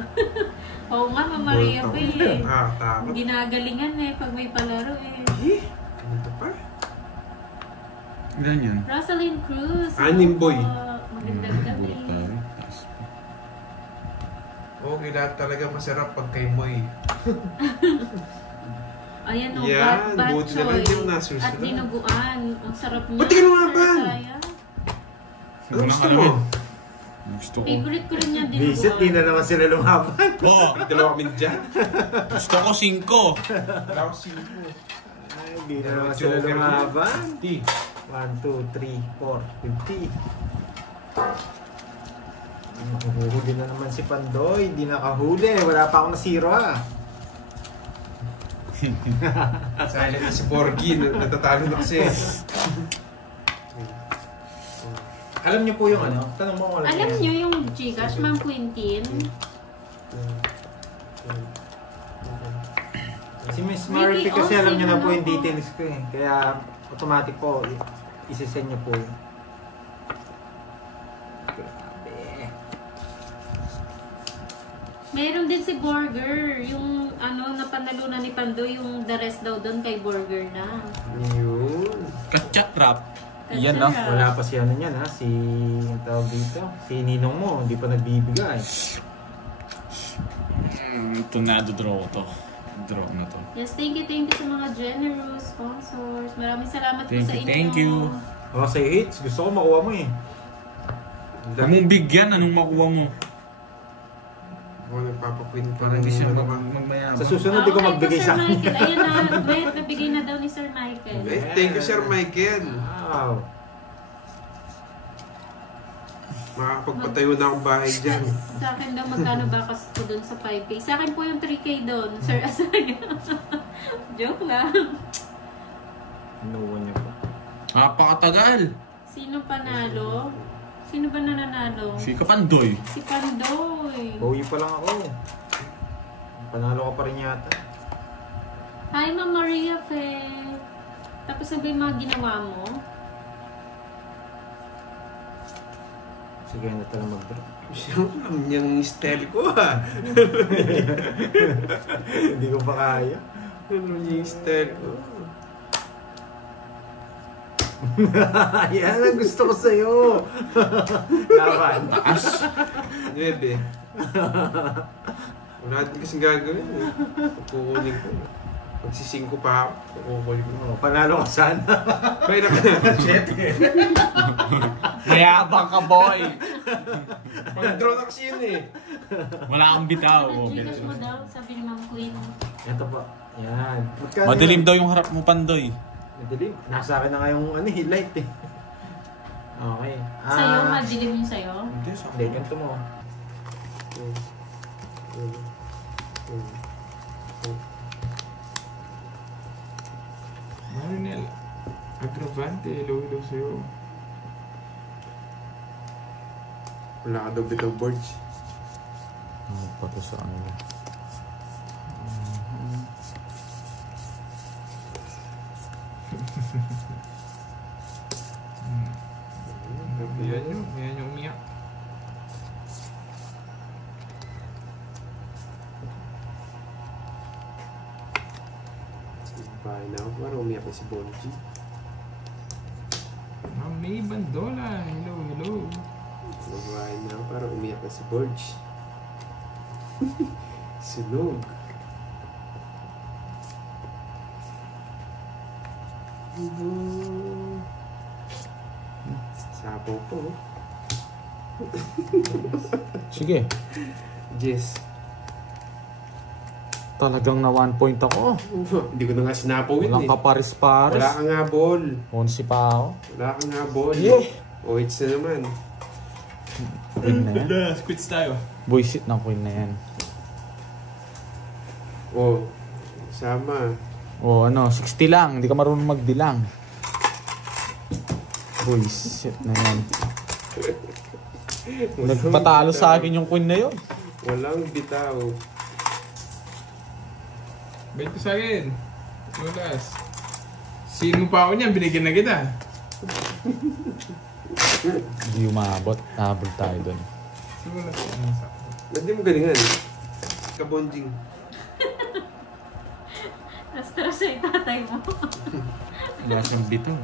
Oo nga, Ma'am Maria pa eh. Takot. Ginagalingan eh pag may palaro eh. Ganito pa? Ilan yun? Rosalind Cruz. Anim, boy. Magandang gabi. Okay, lahat talaga masarap pag kay Moy. Ayan o, Yan, bad buti na lang choy. yung nasusunod. At dinuguan. Ang sarap niya. Ba't di ka lumaban? Sayang. Ano gusto mo? Gusto ko. Favorite ko rin yan Visit, di dinuguan. na naman sila lumaban. Oh, Dalawa kami dyan. gusto ko 5. Wala ko simpo. Ay, di na naman sila lumaban. 50. 1, 2, 3, 4, 50. Nahuhuli na naman si Pandoy. Hindi nakahuli. Wala pa akong nasiro ha. Silent na si Borgie. Natatalo na kasi. Alam niyo po yung ano? Tanong mo kung Alam niyo yung Gcash, Ma'am Quintin? Si Miss Maripy Really? kasi alam niyo na po yung Sino na po? details ko eh. Kaya automatic po, isisend niyo po yun. Grabe. Meron din si Burger. Yung ano, napanalunan ni Pandoy, yung the rest daw doon kay Burger na. Yun. Katchat trap. Kasi Yan na. Wala pa si ano niyan ha, si yung tawag dito, si Ninong mo, hindi pa nagbibigay. Ito na, draw ko to. Draw na to. Yes, thank you sa mga generous sponsors. Maraming salamat po sa inyo. Thank you. O sa hits, gusto ko makuha mo eh. Huwag mong bigyan, anong makuha mo? Ako nagpapakwin pa. Para hindi siya naman. magmayabang. Sa susunod, di ko magbigay sa Sir akin. Michael. Ayun na, nabigay na daw ni Sir Michael. Thank you, Sir Michael. Wow. Makakapagpatayo na akong bahay dyan. Sa akin daw, magkano ba kasi ko doon sa 5K? Sa akin po yung 3K doon, Sir Asanya. Joke lang. Inuwan niya pa. Napakatagal. Sino panalo? Sino ba nananalo? Si Kapandoy. Si Pandoy. Bowie pa lang ako. Panalo ka pa rin yata. Hi, Ma'am Maria Fe. Tapos na ba yung mga ginawa mo? Sige, na tayo mag-draw. Siyang alam niyang style ko ha. Hindi ko pa kaya. Alam niya yung style ko. Yan ang gusto ko sa'yo. Laban. Taas. 9. Wala din kasing gagawin eh. Kukunin ko. Magsising ko pa ako. Kukunin ko. Oh, panalo ka sana. Kaya na. Mayabang ka, boy. Pag-draw na kasi yun eh. Wala kang bitaw. Nag-Gcash mo daw, sabi ni Ma'am Queen. Ito po. Yan. Magkano Madilim yan? daw yung harap mo, Pandoy. Madilim. Nasa akin na nga yung ano, light eh. Okay. Sa'yo, madilim yung sa'yo? Hindi, ganito mo. Marinel, agravante, hello sa'yo. Wala ka daw bitaw boards. Ano pa to sa ano? Yan yung umiyak. Babae na ako. Parang umiyak na si Bonji. May Bandola. Hello, hello. Babae na ako. Parang umiyak na si Bonji. Sunog. Sapo po. Sige. Yes. Talagang na 1 point ako. Hindi ko na nga sinapawin Walang eh. kaparis-paris. Wala kang habol. 11 pa ako. Wala kang habol. Yeah. O hits na naman. Queen na yan. Quits tayo. Buisit ng queen na yan. O, sama. O ano, 60 lang. Hindi ka marunong magbilang. Buisit na yan. Nagpatalo sa akin yung queen na yun. Walang bitaw. Bait ko sa akin. Lulas. Sino pa ako niyan? Binigyan na kita. Hindi umabot. Nahabol tayo dun. Lulas. Hindi mo galingan. Kabonding. Na-stress sa itatay mo. Wala siyang bito.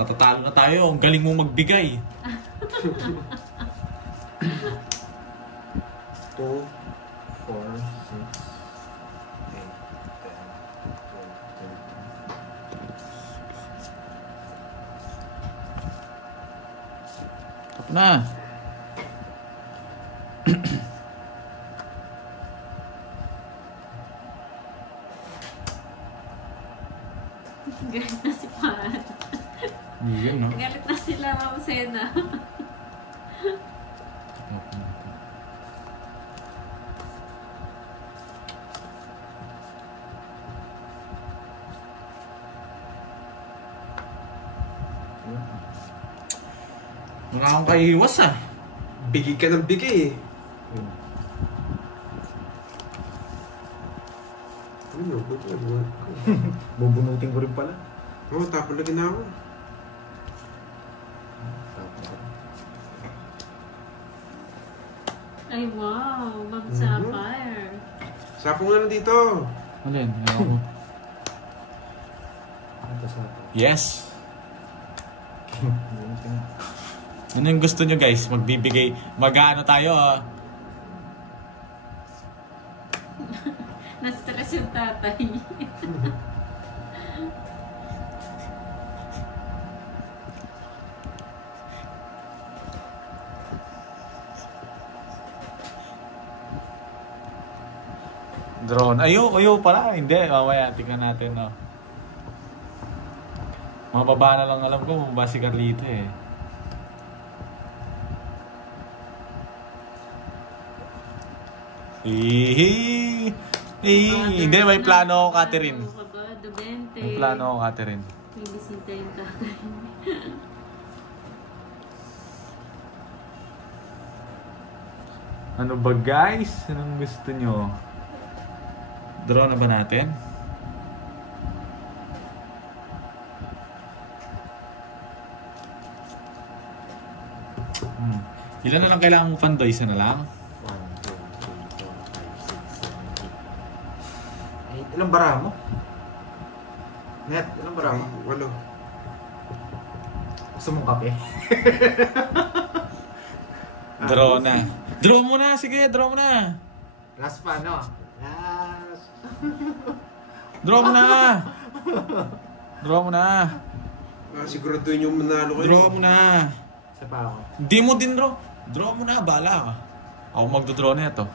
Tatatalo na tayo. Ang galing mo magbigay. 2, 4, 6, 8, 10, 12, 13. Tapos na. Galit na si Pan. Yun, no? Galit na sila, Ma'am Sena. Wala akong kaiwas ah. Bigay ka ng bigay eh. Ano? Bubunutin ko rin pala. Oo, tapon lagi na ako. Ay, wow. Ma'am Sapphire. Sapong nga na dito. Alin? Ano? Ito sa Yes. Ano yung gusto nyo guys? Magbibigay. Mag-ano tayo ah. Na-stress yung tatay. Drone. Ayaw pala. Hindi. Mamaya, tingnan natin no. Mga baba na lang alam ko. Mababa si Carlito eh. Hindi, may plano ako, Catherine. May plano ako, Catherine. May bisita yung tatay. Ano ba guys? Anong gusto nyo? Draw na ba natin? Ilan na lang kailangan mo pandoy? Isa na lang? 1, 2, 3, 4, 5, 6, 7, 8. Ilang bara mo? Net, ilang bara mo? 8. Gusto mong kape? Draw na. Draw mo na! Sige, draw mo na! Last pa, no? Last. Draw mo na! Draw mo na! Siguraduhin yung manalo kayo. Draw mo na! Isa pa ako. Di mo din draw. Draw mo na, bala ka. Ako magdodraw na ito.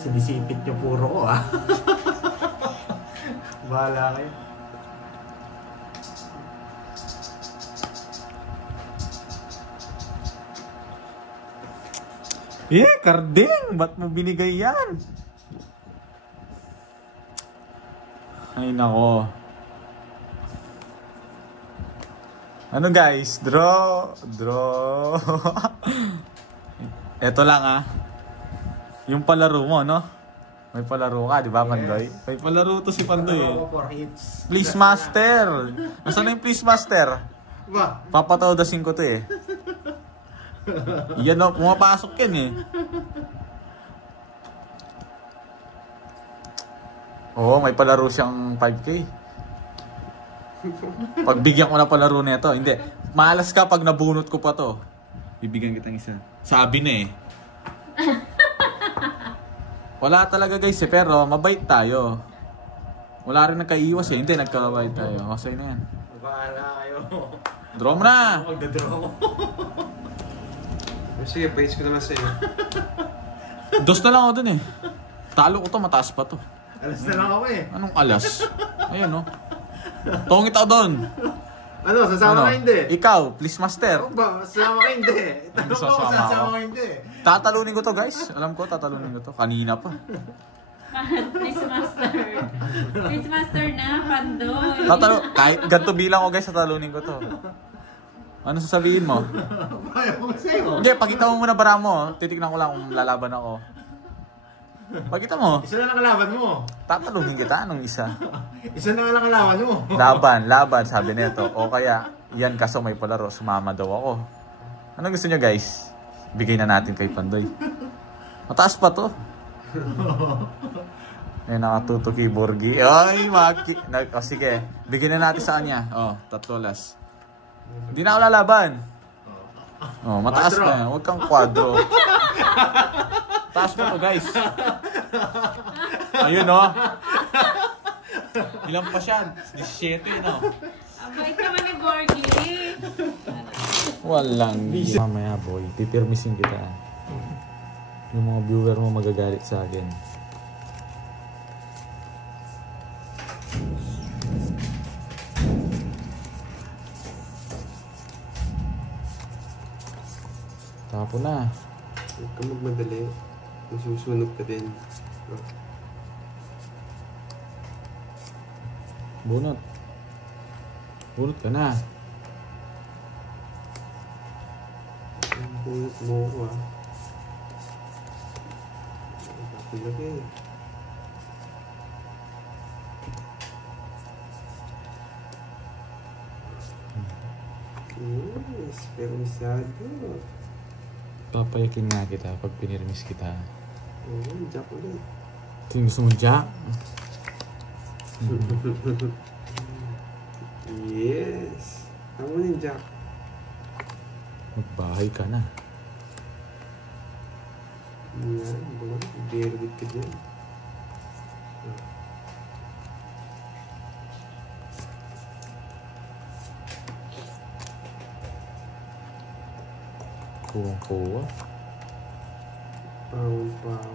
Sinisipit niyo puro ko, ah. Bahala kayo. Karding! Ba't mo binigay yan? Ay, nako. Ano guys? Draw. Draw. Eto lang ah. Yung palaro mo, no? May palaro ka, di ba, Pandoy? May palaro to si Pandoy eh. For hits. Please Master! Nasaan na yung Please Master? Ba? Papatawdasin ko to eh. Yan o, pumapasok yan eh. Oo, may palaro siyang 5K. Pagbigyan ko na palaro nito, hindi. Malas ka pag nabunot ko pa to. Bibigyan kitang isa. Sabi na eh. Wala talaga guys eh, pero mabait tayo. Wala rin nagkaiwas eh, hindi nagkabait tayo. Okay na yan. Bahala kayo. Draw mo na! Magdadraw mo. Sige, base ko naman sa'yo. Dos na lang ako dun eh. Talo ko to, mataas pa to. Alas na lang ako eh. Anong alas? Ayun no. Tungit ako dun. Ano, sasama ka hindi? Ikaw, please master. Ano ba? Sasama ka hindi? Tanong ko kung sasama ka hindi. Tatalunin ko to guys. Alam ko, tatalunin ko to. Kanina pa. Please master. Please master na, Pandoy. Kahit ganito bilang ko guys, tatalunin ko to. Ano sasabihin mo? Ayaw mo sa'yo. Hindi, pakita mo muna bara mo. Titignan ko lang kung lalaban ako. Pakita mo. Isa na lang kalaban mo. Tatalunin kita. Anong isa? Isa na lang kalaban mo. Laban, sabi nito. O kaya, yan kaso may palaro, sumama daw ako. Anong gusto nyo guys? Bigay na natin kay Pandoy. Mataas pa to. May nakatuto kay Borgi. Ay, sige. Bigyan na natin sa kanya. Oh, $3. Hindi na ako lalaban. Oh, mataas pa yan. Huwag kang kwadro. Taas pa to guys. Ayun oh. Ilan pa siya? 17 no? Abait naman ni Borgie. Walang mamaya boy, pipirmisin kita. Yung mga viewer mo magagalit sa akin. Tapo na. Huwag ka magmadali. Nasusunog ka din. Bunot. Bunot ka na. Bunot mo ko ah. Lagi. Yes, pero masyado. Papayakin nga kita pag pinirmis kita. Oo, jack ulit. Ito yung gusto mo, Jack? Yes. Tama na yung jack. Magbahay ka na. Yan, diba? Bearbit ka dyan. Kuwang-kuwa. Pawang-paw.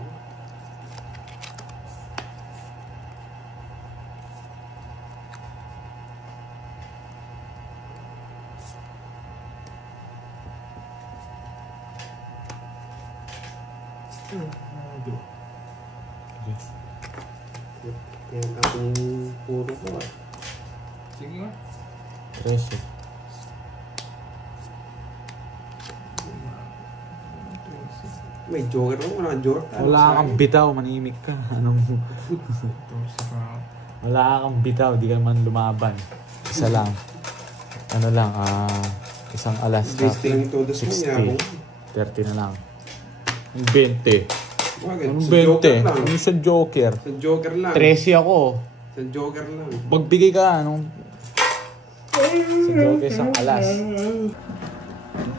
Yan aking puro ko ah. Sige nga. 13. May joker ako, wala kang joker. Wala kang bitaw, manimik ka. Anong... Wala kang bitaw, di ka man lumaban. Isa lang. Ano lang, isang alas. Base lang yung todos mo, 60. 30 na lang. 20. Bakit? Anong Sa joker 20? lang. Ano sa joker? Sa joker lang. 13 ako. Sa joker lang. Magbigay ka, anong... Sa joker, isang alas.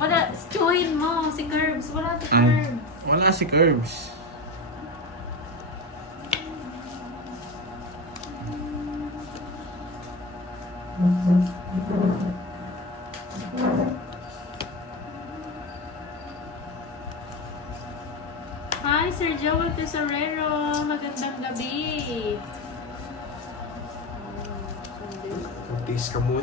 Wala, join mo si Curbs. Wala si Curbs. Wala si Curbs. Hi, Sir Joel Tesorero. Magandang gabi. Taste ka muna.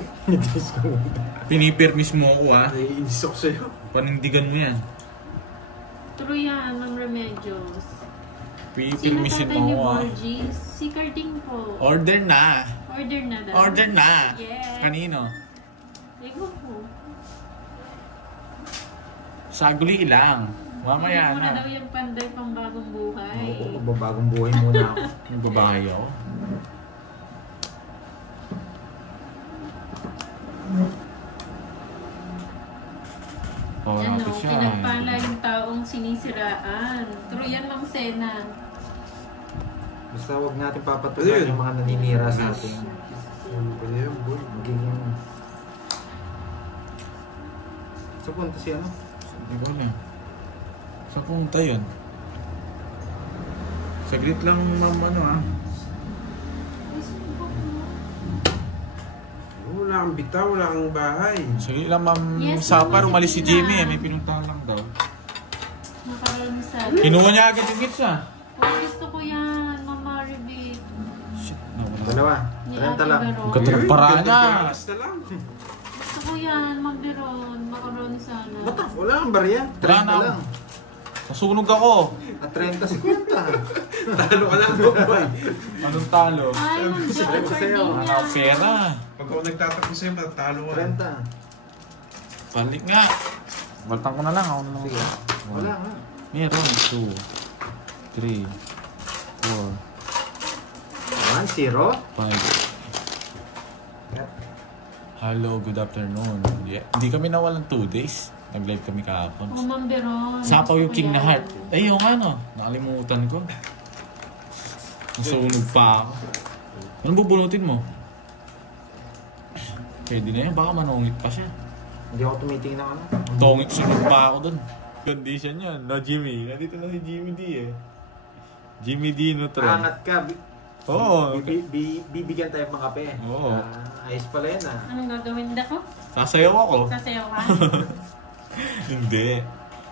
Pinipirmis mo ako Naiinis ako sa'yo. Panindigan mo yan. Tuloy yan, Ma'am Remedios. Sino Pipirmisin tatay mo ni ako Borgie? Si Carding po. Order na. Order na daw. Order na. Yes. Kanino? Ego po. Saguli lang. Mamaya Muna na. daw yung Panday pang bagong buhay. Oo, magbabagong buhay muna ako. Nagbabahay ako. Kapit siya. Pinagpala yung taong sinisiraan. True yan, Ma'am Sena. Basta huwag natin papatulan yung mga naninira sa atin. Ano pa niya yan, boy? Magiging... So, punta si ano? Hindi ko alam. Saan pumunta yun? Saglit lang, ma'am, ano ha? Wala kang bitaw, wala kang bahay. Saglit lang, ma'am. Yes, Sapar, ma'am, umalis si sige Jimmy na. eh. May pinuntahan lang daw. Nakaroon sa... Kinuha niya agad yung gifts ah. Oh, gusto ko yan, Mama Rebate. Shit, nawala. Dalawa. Ni 30 Ate lang. Veron. Ganda ng paraan niya. Alas na lang. Gusto ko yan, Ma'am Veron. Macaroni sana. Ba't wala kang barya? 30 Wala na. lang. Nasunog ako. At 30 si Kwenta. Talo ka lang, boy. Anong talo? Ay, Ma'am Jo, Sabi ko sa'yo, Wala Sardinia. akong pera. Pag ako nagtatakbo sa'yo, matatalo ka. 30. Balik nga. Baltang ko na lang. Ako na lang. Sige. Wala nga. Meron. 2, 3, 4, 1-0. 5. Hello, good afternoon. Yeah. Hindi kami nawalan 2 days. Nag-live kami kahapon. Oh, Ma'am Veron. Sapaw yung King na Ayan. Heart. Ay, yung ano. Nakalimutan ko. Nasunog pa ako. Anong bubunutin mo? Pwede na yun. Baka manungit pa siya. Hindi ako tumitingin ng ano. Tongit sunog pa ako dun. Condition yan. No, Jimmy. Nandito na si Jimmy D eh. Jimmy D Neutron. Angat ka. Oo. Bibigyan tayo ng kape. Oo. Ayos pala yan ah. Anong gagawin ko? Sasayaw ako. Sasayaw ka? Hindi.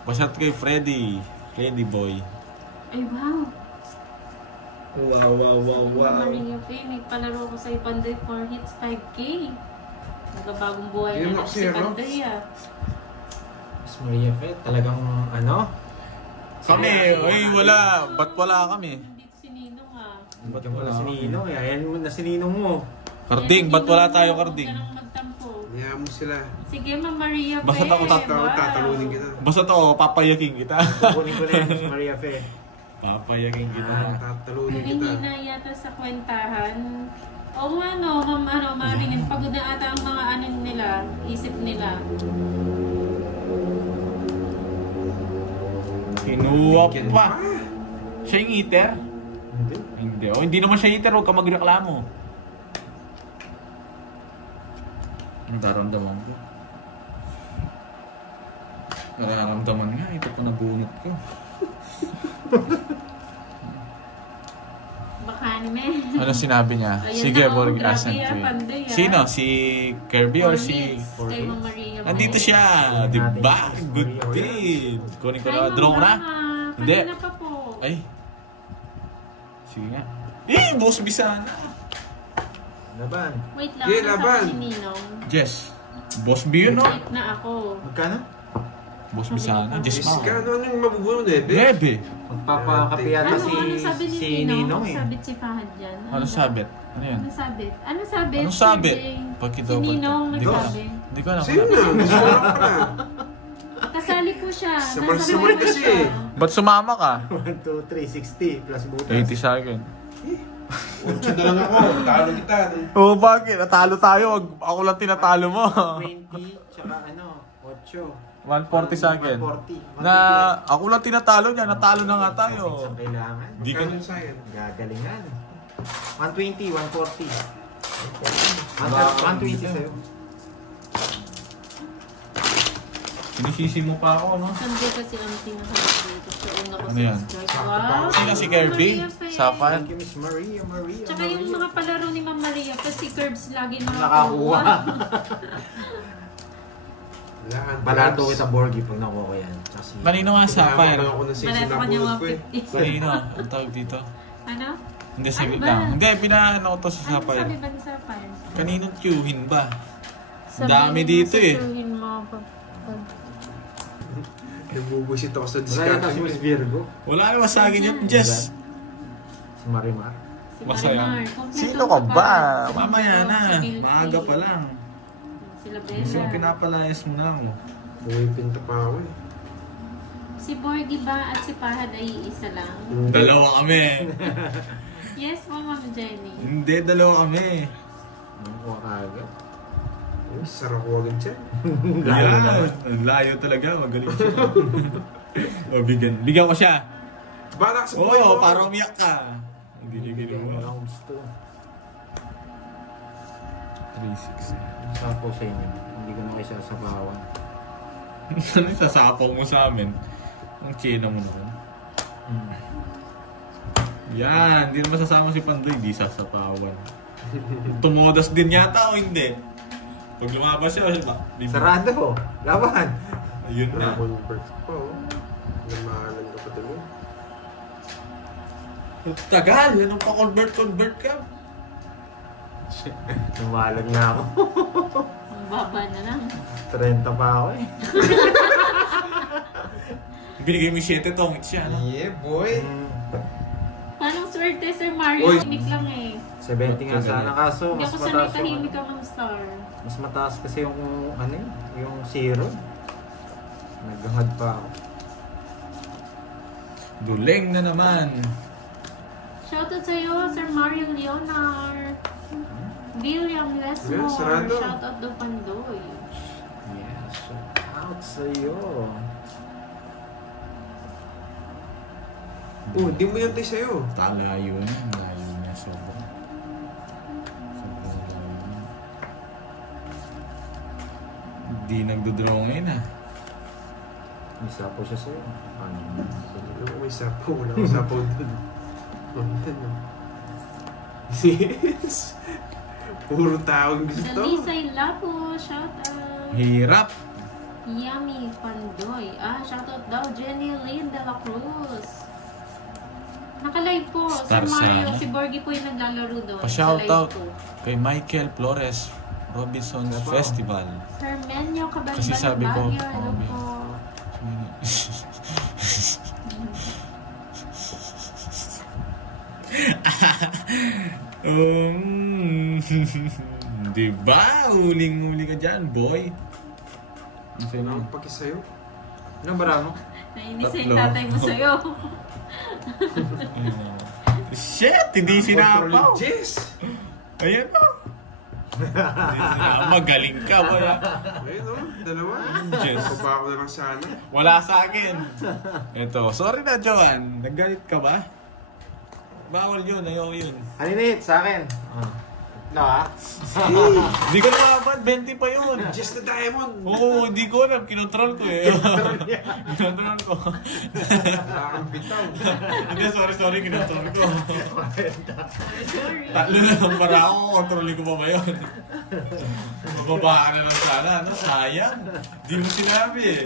Pasyat kay Freddy. Freddy boy. Ay, wow. Wow, wow, wow, Mama Maria Faye, may palaro ko sa Panday 4 hits 5K. Nagabagong buhay Yun na ako si siya, no? Panday ah. Mas Maria Fe, talagang ano? Kami, ay wala. Ba't wala kami? Dito si Ninong ah. Ba't yung pala si Ninong? Ayan mo na si Ninong mo. Karding, ba't wala tayo karding? Huwag ka nang magtampo. Hayaan mo sila. Sige, Ma'am Maria Faye. Basta ako Tatalunin kita. Basta to, papayaking kita. Kukunin ko na yan, Mas Maria Fe. Papayaking kita. Tatalunin kita. Hindi na yata sa kwentahan. Oo nga no, Ma'am Maringin. Pagod na ata ang mga ano nila, isip nila. Kinuha pa. Siya yung eater? Hindi. Hindi. O, hindi naman siya eater. Huwag ka magreklamo. Ang daramdaman ko. Nararamdaman nga. Ito pa nabunot ko. Baka anime. Ano sinabi niya? Ayan Sige, na, oh, Borg, grabe asan ah, ko Panday, ah. Sino? Si Kirby or si... Kay Ma'am Maria. Nandito siya! Diba? Good deal! Kunin ko na. Draw ko na? Hindi. Kanina pa po. Ay. Sige nga. Boss Bisana! Laban. Wait lang, Sige, nasa laban. si Ninong. Jess. Boss B yun, no? Wait na ako. Magkano? Boss Bisana. Jess Is ka, ma. ano yung mabubuno, Nebe? Bebe. Magpapakape yata Ano sabi ni si Ninong? Ninong eh. Sabit si Fahad dyan. Ano sabit? Ano yun? Ano sabit? Ano sabit? Anong sabit? Sir Jay? Pagkidobal Si Ninong Hindi ko nagsabi. Hindi ko alam. Sino na? Masarap ka na. Kasali po siya. Samar-samar kasi eh. Ba't sumama ka? 1, 2, 3, 60 plus butas. 80 sa akin. 8 na lang ako. Talo kita. Oo, bakit? Natalo tayo. Ako lang tinatalo mo. 20, tsaka ano, 8. 140 sa akin. 140. Na ako lang tinatalo niya. Natalo na nga tayo. Isang kailangan. Di ka Magkano sa akin? Gagalingan. 120, 140. 120 sa'yo. Sinisisi mo pa ako, no? Sunday kasi ang tinatawag dito. So, una ko Ano yan? subscribe. Wow! Sino si Kirby? Maria Faye. Safan? Thank you, Miss Maria. Tsaka yung mga palaro ni Ma'am Maria, pa si Curbs lagi Nakakuha. nakakuha. Wala kang Balato tips. kita Borgie pag nakuha ko yan. Kasi Kanino nga Sapphire? Kailangan ako na sa isang Balato ka niya nabulot ko eh. 150. Kanino? Ang tawag dito? Ano? Hindi, saglit Ano ba? lang. Hindi, pinaano ko to sa Ano sabi Sapphire. ba ni Sapphire? Kaninong queuehin ba? Sabihin Dami mo, dito eh. sasabihin mo, Nabubusit ako sa Kaya discount. kasi Miss Virgo. Wala naman sa akin yun, Jess. Si Marimar. si Masaya. Marimar. Kompleto Sino ka pa ba? Si Mamaya na. Guilty. Maaga pa lang. Sila Gusto mo Bella. pinapalayas mo na ako. Bumipinta pa ako eh. Si Borgie ba at si Pahad ay isa lang? Dalawa kami. Yes po, Ma'am Jenny. Hindi, dalawa kami. Nakuha ka agad. Sarap ko agad dyan. Yan. Ang layo talaga. Magaling siya. O, bigyan ko siya. Balak sa Oo, buhay mo. para umiyak ka. Hindi niyo ginawa. Wala akong gusto. 3-6. Sapo sa inyo. Hindi ko na kayo sasabawan. Ano yung sasapaw mo sa amin? Ang china mo naman. Yan, hindi naman sasama si Pandoy, hindi sasapawan. Tumodas din yata o hindi? Pag lumabas siya, Sarado! Laban! Ayun na. Dragon Bird po. Namahalan ka pa tuloy. Tagal, anong pa-convert ka? Numalag na ako. Ang baba na lang. 30 pa ako eh. Binigay mo 7 tongits siya, no? Yeah, boy. Anong swerte, Sir Mario? Uy. Tahimik lang eh. 70 nga sana kaso Hindi mas ako sanay mataas yung tahimik ka, Ma'am Star. mas mataas kasi yung ano eh, yung zero. Naghangad pa ako. Duleng na naman. Shoutout sa'yo, Sir Mario Leonar. William Lesmore. Yes, sarado. Shoutout do Pandoy. Yes, shout out sa'yo. Oh, di mo yan tayo sa'yo. Layo na, sobra. Sobrang layo na. Hindi nagdodraw ngayon ah. Isa po siya sa'yo. Ano? Wala may sapo. Wala akong sapo dun. Yes. Puro taong gusto. Dalisay Lapo. Shoutout. Hirap. Yummy Pandoy. Shoutout daw Jenny Lynn de la Cruz. Naka-live po. Star Sir Mario, sana. si Borgie po yung naglalaro doon. Pa-shoutout Sa live po. kay Michael Flores Robinson's Dapo. Festival. Hermenio Cabalban Kasi sabi ko, Baguio. Hello oh, po. Diba? Huling-huli ka dyan, boy. Ang sa'yo Wala lang. akong paki sa'yo. Ano bara mo? Nainis yung Tatlo. tatay mo sa'yo. Shit! Hindi sinapaw. Control Jess. Ayan o. Magaling ka. Wala. Ayun o, dalawa. Jess. Pabako na lang sana. Wala sa akin. Ito. Sorry na, Joan. Naggalit ka ba? Bawal yun. Ayaw yun. Haninit sa akin. No ah? Hindi ko nakapan. 20 pa yun. Jess na Diamond. Oo, hindi ko alam. Kinontrol ko eh. Kinontrol ko. Wala kang bitaw. Hindi, sorry. Kinontrol ko. Sorry. Tatlo na lang para ako. Kontrolin ko pa ba yun? Mababaan na lang sana. Ano? Sayang. Hindi mo sinabi eh.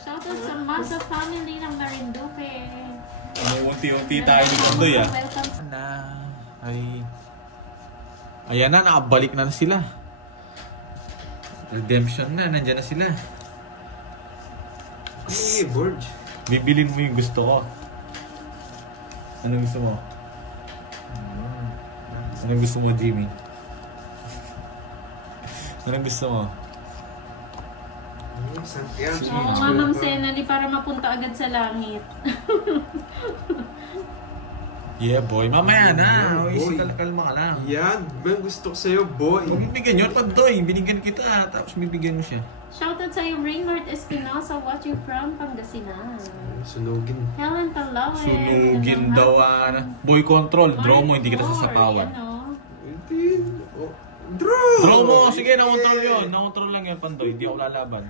Shoutout sa Masa family ng Marinduque. Unti-unti tayo dito doy ah. Welcome. Ayan na, nakabalik na sila. Redemption na, nandyan na sila. Hey, Borge. Bibilin mo yung gusto ko. Anong gusto mo? Anong gusto mo, Jimmy? Anong gusto mo? Santiago. Oo nga, Ma'am Senali, para mapunta agad sa langit. Yeah, boy. Mamaya na. Yeah, Easy, boy. kalma ka lang. Yan, man gusto ko sa'yo, boy. Huwag bibigyan yun. Pag doy, binigyan kita. Tapos bibigyan mo siya. Shoutout sa iyo, Raynard Espinosa, watching from Pangasinan. Sunugin. Helen Talawe. Sunugin daw. Boy control. Draw mo, hindi kita sasapawan. Ano? Hindi. Oh. Draw! Draw mo! Sige, na-control yun. Na-control lang yun, Pandoy. Hindi ako lalaban.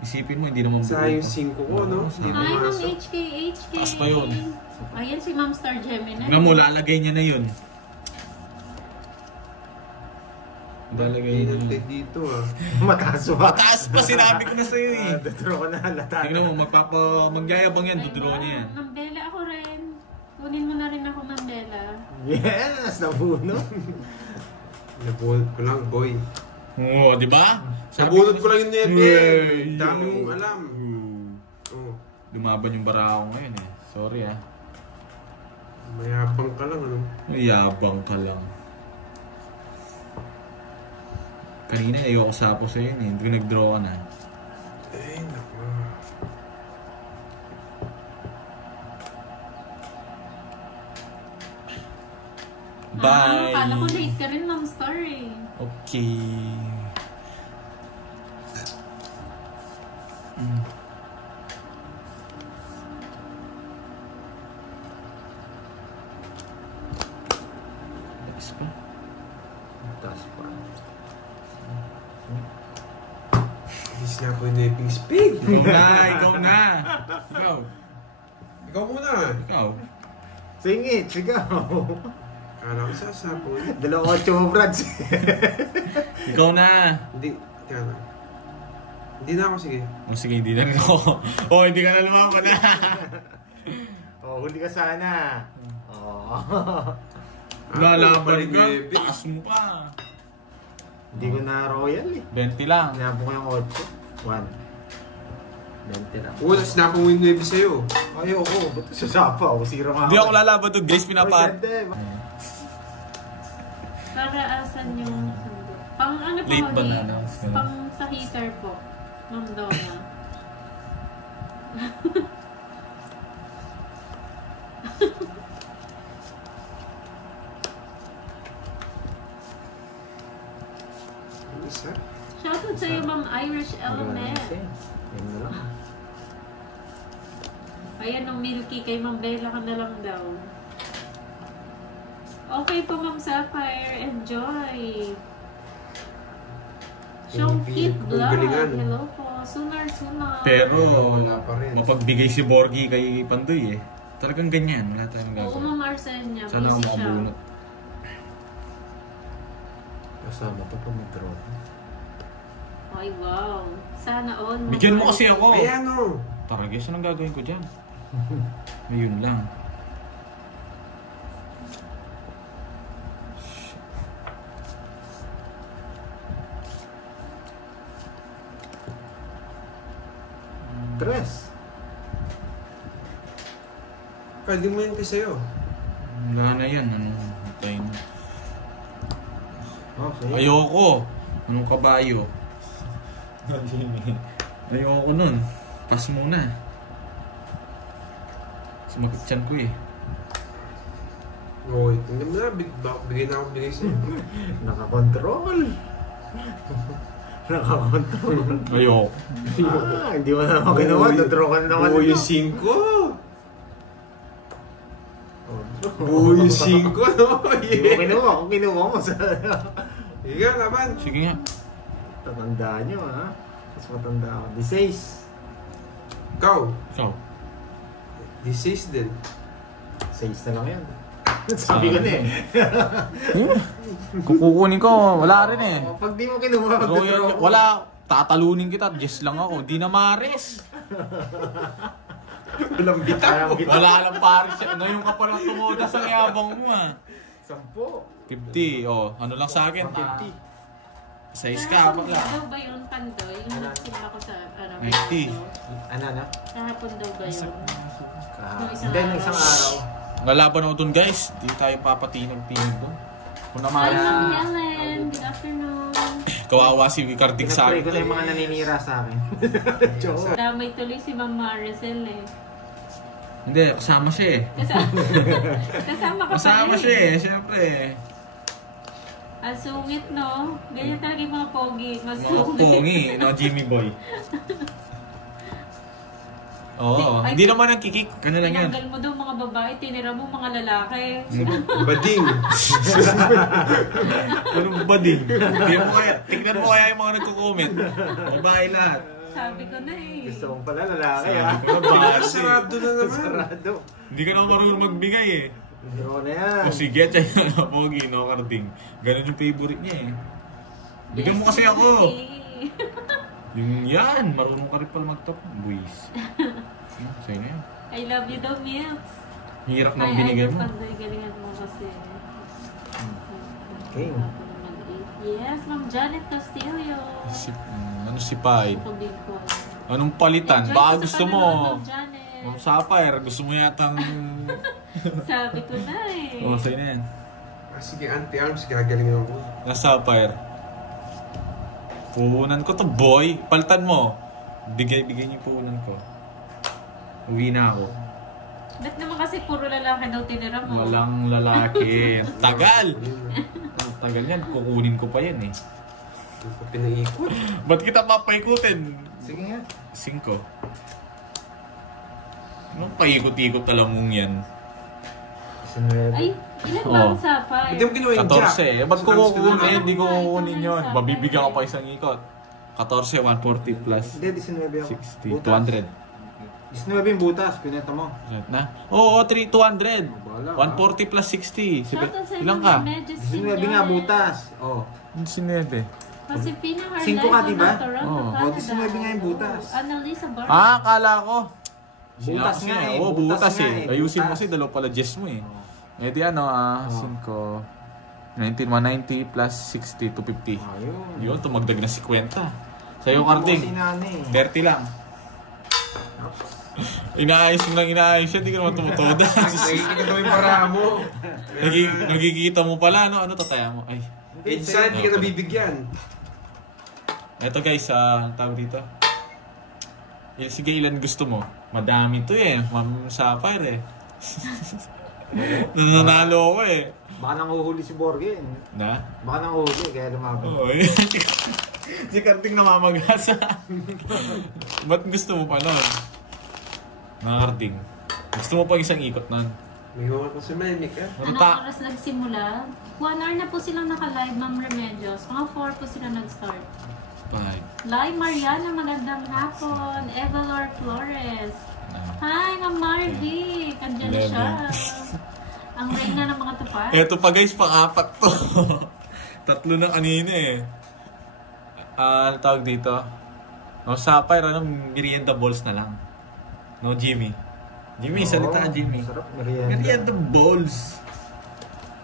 Isipin mo, hindi naman Sayang buo 5 ko, no? Hindi Hi, Ma'am pumasok. HK. Taas pa yun. Ayan si Ma'am Star Gemini. Tingnan mo, lalagay niya na yun. Lalagay niya na yun. Dito, ah. Mataas ba? Mataas pa, sinabi ko na sa'yo eh. Dutro ko na halata. Tingnan mo, magyayabang yan, Ay, duduro niya yan. Ma'am Bella, ako rin. Kunin mo na rin ako, Ma'am Bella. Yes! Nabuno. Nabunod ko lang, boy. Oo, di ba? Nabunod ko lang yung Hey, nebe. Dami yo. mong alam. Oh, Lumaban yung bara ko ngayon eh. Sorry ah. mayabang ka lang, ano? Yabang ka lang. Kanina ayoko sapo sa yun eh. Hindi ko nag-draw ka na. Ay, naku. Bye. Akala ko late ka rin, Ma'am Star eh. Okay. Next pa. Taas pa. Please na po yung Neping Speed. Ikaw na. Ikaw muna. Ikaw. Singit, sigaw. Kala ko sasapoy. 2-8 mo, Brads. Ikaw na. Hindi, teka na. Hindi na ako, sige. Oh, sige, hindi na rin ako. Oh, hindi ka na lumaban na. Oh, huli ka sana. Oh. Lalaban ka. Bebe. Taas mo pa. Hindi ko na royal eh. 20 lang. Sinapo ko yung 8. 1. 20 lang. Oo, sinapo mo yung 9 sa'yo. Ayoko, ba't sasapa? O, sira nga Hindi ako lalaban to, Grace, pinapat. Para asan yung sundo? Pang ano po, Late banana. pang sa heater po. Ma'am Donna. Isa. Shoutout sa'yo, Ma'am Irish Element. Yan na lang. Ayan ang Milky kay Ma'am Bella ka na lang daw. Okay po, Ma'am Sapphire. Enjoy. Show Kit Blood. galingan. Hello po. Sooner. Pero, Wala pa rin. mapagbigay si Borgie kay Pandoy eh. Talagang ganyan, wala tayong Oo, gagawin. Ma'am Arsenia. Sana ako Busy siya. makabunot. Kasama pa pa mag-draw. Ay, wow. Sana all. Bigyan mo kasi ako. Ayan o. Tara guys, anong gagawin ko dyan? Ayun lang. Tres. Pwede mo yan kasi sa'yo. Wala na yan, ano, tayo na. Okay. Ayoko. Anong kabayo? Ayoko nun. Pass muna. Sumakit tiyan ko eh. Oo, tingnan mo na. Bigay na ako bigay sa'yo. Nakakontrol. Nakakontrol. Ayoko. Hindi mo na ako ginawa. Dodraw ka na naman. Oo, yung 5. Oo, yung 5, no? Hindi mo ginawa. Kung ginawa mo sa... Ikaw, laban. Sige nga. Tatandaan nyo, ha? Mas matanda ako. 16. Ikaw. Ikaw. 16 din. 6 na lang yan. Sabi ko na eh. Kung kukunin ko, wala rin eh. Pag di mo kinuha, Royal, wala. Tatalunin kita. Just lang ako. Di na mares. Walang bitaw. Wala lang pares. Ngayon ka palang tumuda sa yabang mo ah. 10. 50. Oh, ano lang sa akin? 50. Size ka, Kahapon bakla. daw ba yun, Pandoy? Yung nagsimula ko sa, 90. Ano na? Kahapon daw ba yun? Hindi, nung isang araw. Lalaban ako dun guys. Di tayo papatinag-tinag dun. Kung Hi, naman, Ma'am Helen. Good afternoon. kawawa si Ricardic sa Pinapray ko na akin. yung mga naninira sa akin. Joke. Damay tuloy si Ma'am Maricel eh. Hindi, kasama siya eh. Kasama ka Kasama pala siya eh, syempre. Ang sungit, no? Ganyan talaga yung mga pogi. Mas Mga sungit. pongi, no, Jimmy Boy. Oo, hindi naman nagkikik. Ano lang yan. Tinanggal mo daw mga babae, tinira mo mga lalaki. Bading. Anong bading? Tignan mo kaya yung mga nagko-comment. Babae lahat. Sabi ko na eh. Gusto mo pala lalaki, ha? Babae. Sarado na naman. Sarado. Hindi ka naman marunong magbigay eh. Draw na yan. O sige, siya yung pogi, no, Carding. Ganun yung favorite niya eh. Bigyan mo kasi ako. Yung yan, marunong ka rin pala mag-top. Buwis. Sa'yo na yan. I love you daw, Milks. Hirap nang binigay mo. Pandoy, galingan mo kasi. Okay. Yes, Ma'am Janet Castillo. Ano si Pai? Kabig ko. Anong palitan? Enjoy Baka sa gusto mo. panonood, Ma'am Janet. Ma'am Sapphire, gusto mo yatang... Sabi ko na eh. Oh, sa'yo na yan. Ah, sige, anti-arms. Gagalingan ako. Na Sapphire. Puhunan ko to, boy. Palitan mo. Bigay niyo puhunan ko. Uwi na ako. Ba't naman kasi puro lalaki daw tinira mo? Walang lalaki. Tagal! Ang tagal yan. Kukunin ko pa yan eh. Hindi ko pinaikot. Ba't kita papaikutin? Sige nga. 5. Anong paikot-ikot talamong yan? 19. Ay, ilan ba ang sapay? Hindi mo ginawa yung jack. 14 eh. Ba't ko kukunin? Hindi ko kukunin Ito yun. na yung Babibigyan ko sapay. pa isang ikot. 14, 140 plus Hindi, 19 ako. 60, Butas. 200. 19 yung butas, pineta mo. Right na? Oo, 200. Wala, 140 plus 60. Shoutout sa Ilan inyo, ka? Medyo 19 nga butas. Oh. 19. Pasipina Harlan. 5 ka, diba? Oo. Oh, 19 nga yung butas. Annalisa Bar. Ah, akala ko. Butas nga eh. Oo, butas nga eh. Ayusin mo butas. kasi dalawa pala Jess mo eh. Eh di ano, 5. 19, 190 plus 60, 250. Ayun. Yun, tumagdag na 50. Sa'yo, Si Carding. Nani. 30 lang. Inaayos mo lang inaayos siya, di ka naman tumutoda. Nakikita mo yung para mo. Nagkikita mo pala, no? Ano tataya mo? Ay. Inside, hindi ka nabibigyan. Eto guys, tawag dito. Sige, ilan gusto mo? Madami to eh. Ma'am Sapphire eh. Nananalo ako eh. Baka nanguhuli si Borgen. Na? Baka nanguhuli, kaya lumabas. Oo eh. Si Carding namamagasa. Ba't gusto mo pa nun? Carding. Gusto mo pa isang ikot nun? May huwag ko si Mimic, ah. Anong oras nagsimula? 1 hour na po silang naka-live, Ma'am Remedios. Mga 4 po sila nag-start. 5. Lai Mariana, magandang hapon. Evalor Flores. Hi, Ma'am Margie. Andiyan na siya. Ang reyna ng mga tupad. Eto pa guys, pang-apat to. 3 na kanina eh. Ano tawag dito? No, Sapphire, ano, merienda balls na lang. No, Jimmy. Jimmy, salita ka, Jimmy. Masarap merienda. Merienda balls.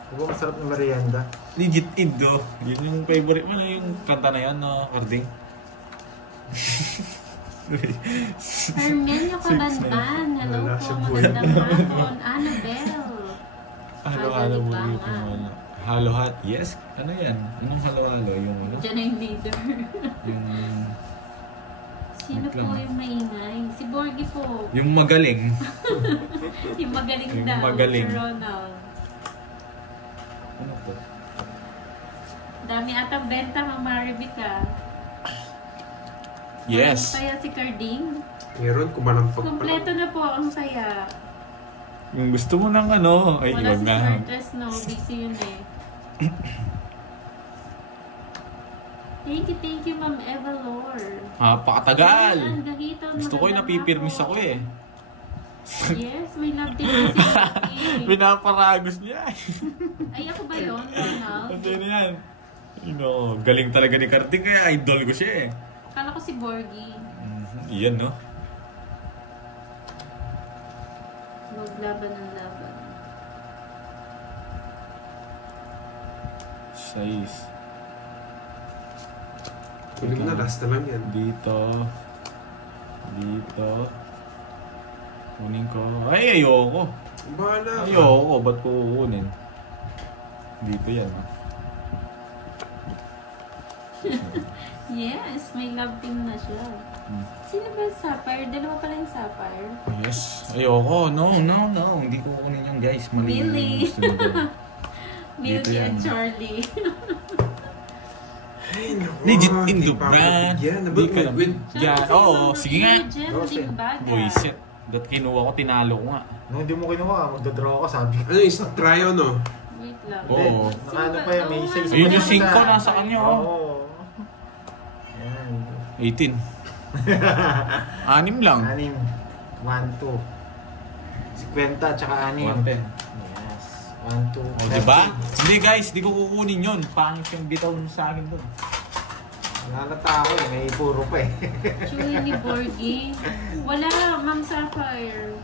Diba masarap na merienda? Legit indo. Yun yung favorite mo, yung kanta na yan, no, Carding? Hermelio Cabanban. Hello Wala po. siya buhay. Magandang hapon. Annabelle. Halo-halo burrito mo. Halo-hot. Yes. Ano yan? Anong halo-halo? Yung ano? Diyan na yung leader. Yung... Sino po yung maingay? Si Borgie po. Yung magaling. Yung magaling Yung daw. magaling. Si Ronald. Ano to? Dami atang benta ng Maribika. Yes. Saya si Carding. Meron, kumalampag pa Kompleto lang. na po ang saya. Yung gusto mo ng ano. Ay, Wala yun si na. Smartest, no. Busy yun eh. Thank you, Ma'am Evalor. Pakatagal. Ay, Gahito, Gusto ko yung magandang napipirmis hapon. ako eh. Yes, may love din si Vicky. Pinaparagos niya. Ay, ako ba yun, Ronald? Kasi ano yan. Galing talaga ni Carding kaya idol ko siya eh. Akala ko si Borgie. Iyan no. Maglaban ng laban. 6. Tulig na, last na lang yan. Dito. Kunin ko. Ay, ayoko. Bahala ka. Ayoko. Ba't ko kukunin? Dito yan. Yes, may love team na siya. Sino ba yung Sapphire? Dalawa pala yung Sapphire. Yes. Ayoko. No. Hindi ko kukunin yung guys. Mali. Millie. Gusto mo dun. Milky yan. and Charlie. Ay, naku. Legit in the Di pa ako brand. nabigyan. Hindi ka lang. Win. Yan. Oo. Sige nga. Jem Rose. Limbaga. Buisit. Dat kinuha ko, tinalo ko nga. Nung hindi mo kinuha, magdadraw ako, sabi ko. Ano yung tryo, no? Wait lang. Oo. Nakaano pa yan, may isa isa. Yun yung pa 5 sa- nasa kanya. Oh. Oo. Ayan. 18. 6 lang. 6. 1, 2. 50 tsaka 6. 110. Yes. 1, 2. O, diba? Hindi guys, di ko kukunin yun. Pangit yung bitaw sa akin doon. Nalata ako eh, may puro pa eh. Chewy ni Borgie. Wala, Ma'am Sapphire.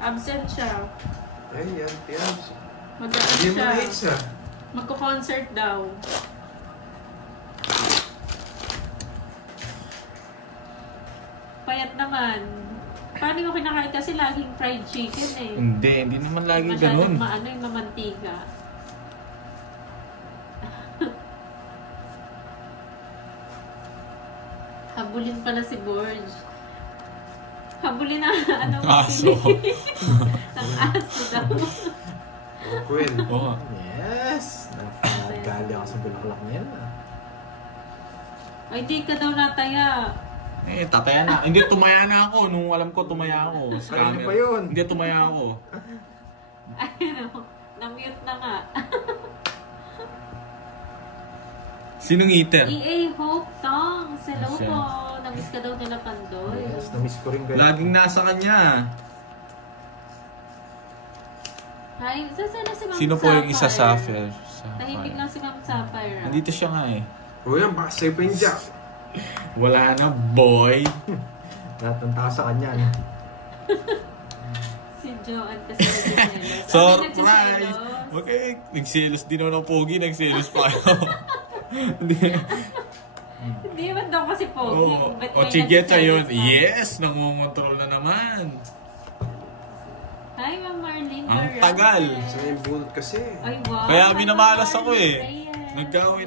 Absent siya. Ay, yan. Mag-ano Hindi mo siya. na hits, ah. Magko-concert daw. Payat naman. Paano mo kinakain kasi laging fried chicken eh. Hindi naman lagi Masyadong ganun. maano yung mamantika. Habulin pala si Borge. Habulin na, ano, Aso. Ang aso daw. Queen. Oo nga. Yes! Napagali ako sa bulaklak niya. Ay, di ka daw nataya. Eh, tataya na. Hindi, tumaya na ako. Nung alam ko, tumaya ako. Kanina pa yun. Hindi, tumaya ako. Ay, ano, na-mute na nga. Sinong eater? EA Hope Tong. Hello Siya. po. Namiss ka daw nila Pandoy. Yes, na-miss ko rin kayo. Laging nasa kanya. Hi, saan na si Ma'am Sino po yung isa sa Sapphire? Tahimik lang si Ma'am Sapphire. Nandito siya nga eh. O yan, baka sa'yo pa yung Jack. Wala na, boy. Lahat ng tao sa kanya. No? Si Joanne kasi nagsiselos. Surprise! Okay, nagselos din ako ng pogi, nagselos pa kayo. Hindi man daw kasi pogi. Oo. Ba't O may Chigeta yun. nagsiselos pa? Yes, nangungontrol na naman. Hi, Ma'am Marlene Ang Barrones. tagal. Sa'yo yung bunot kasi. Ay, wow. Kaya Hi, minamalas Ma'am ako eh. Marlene Reyes. Nagkawin,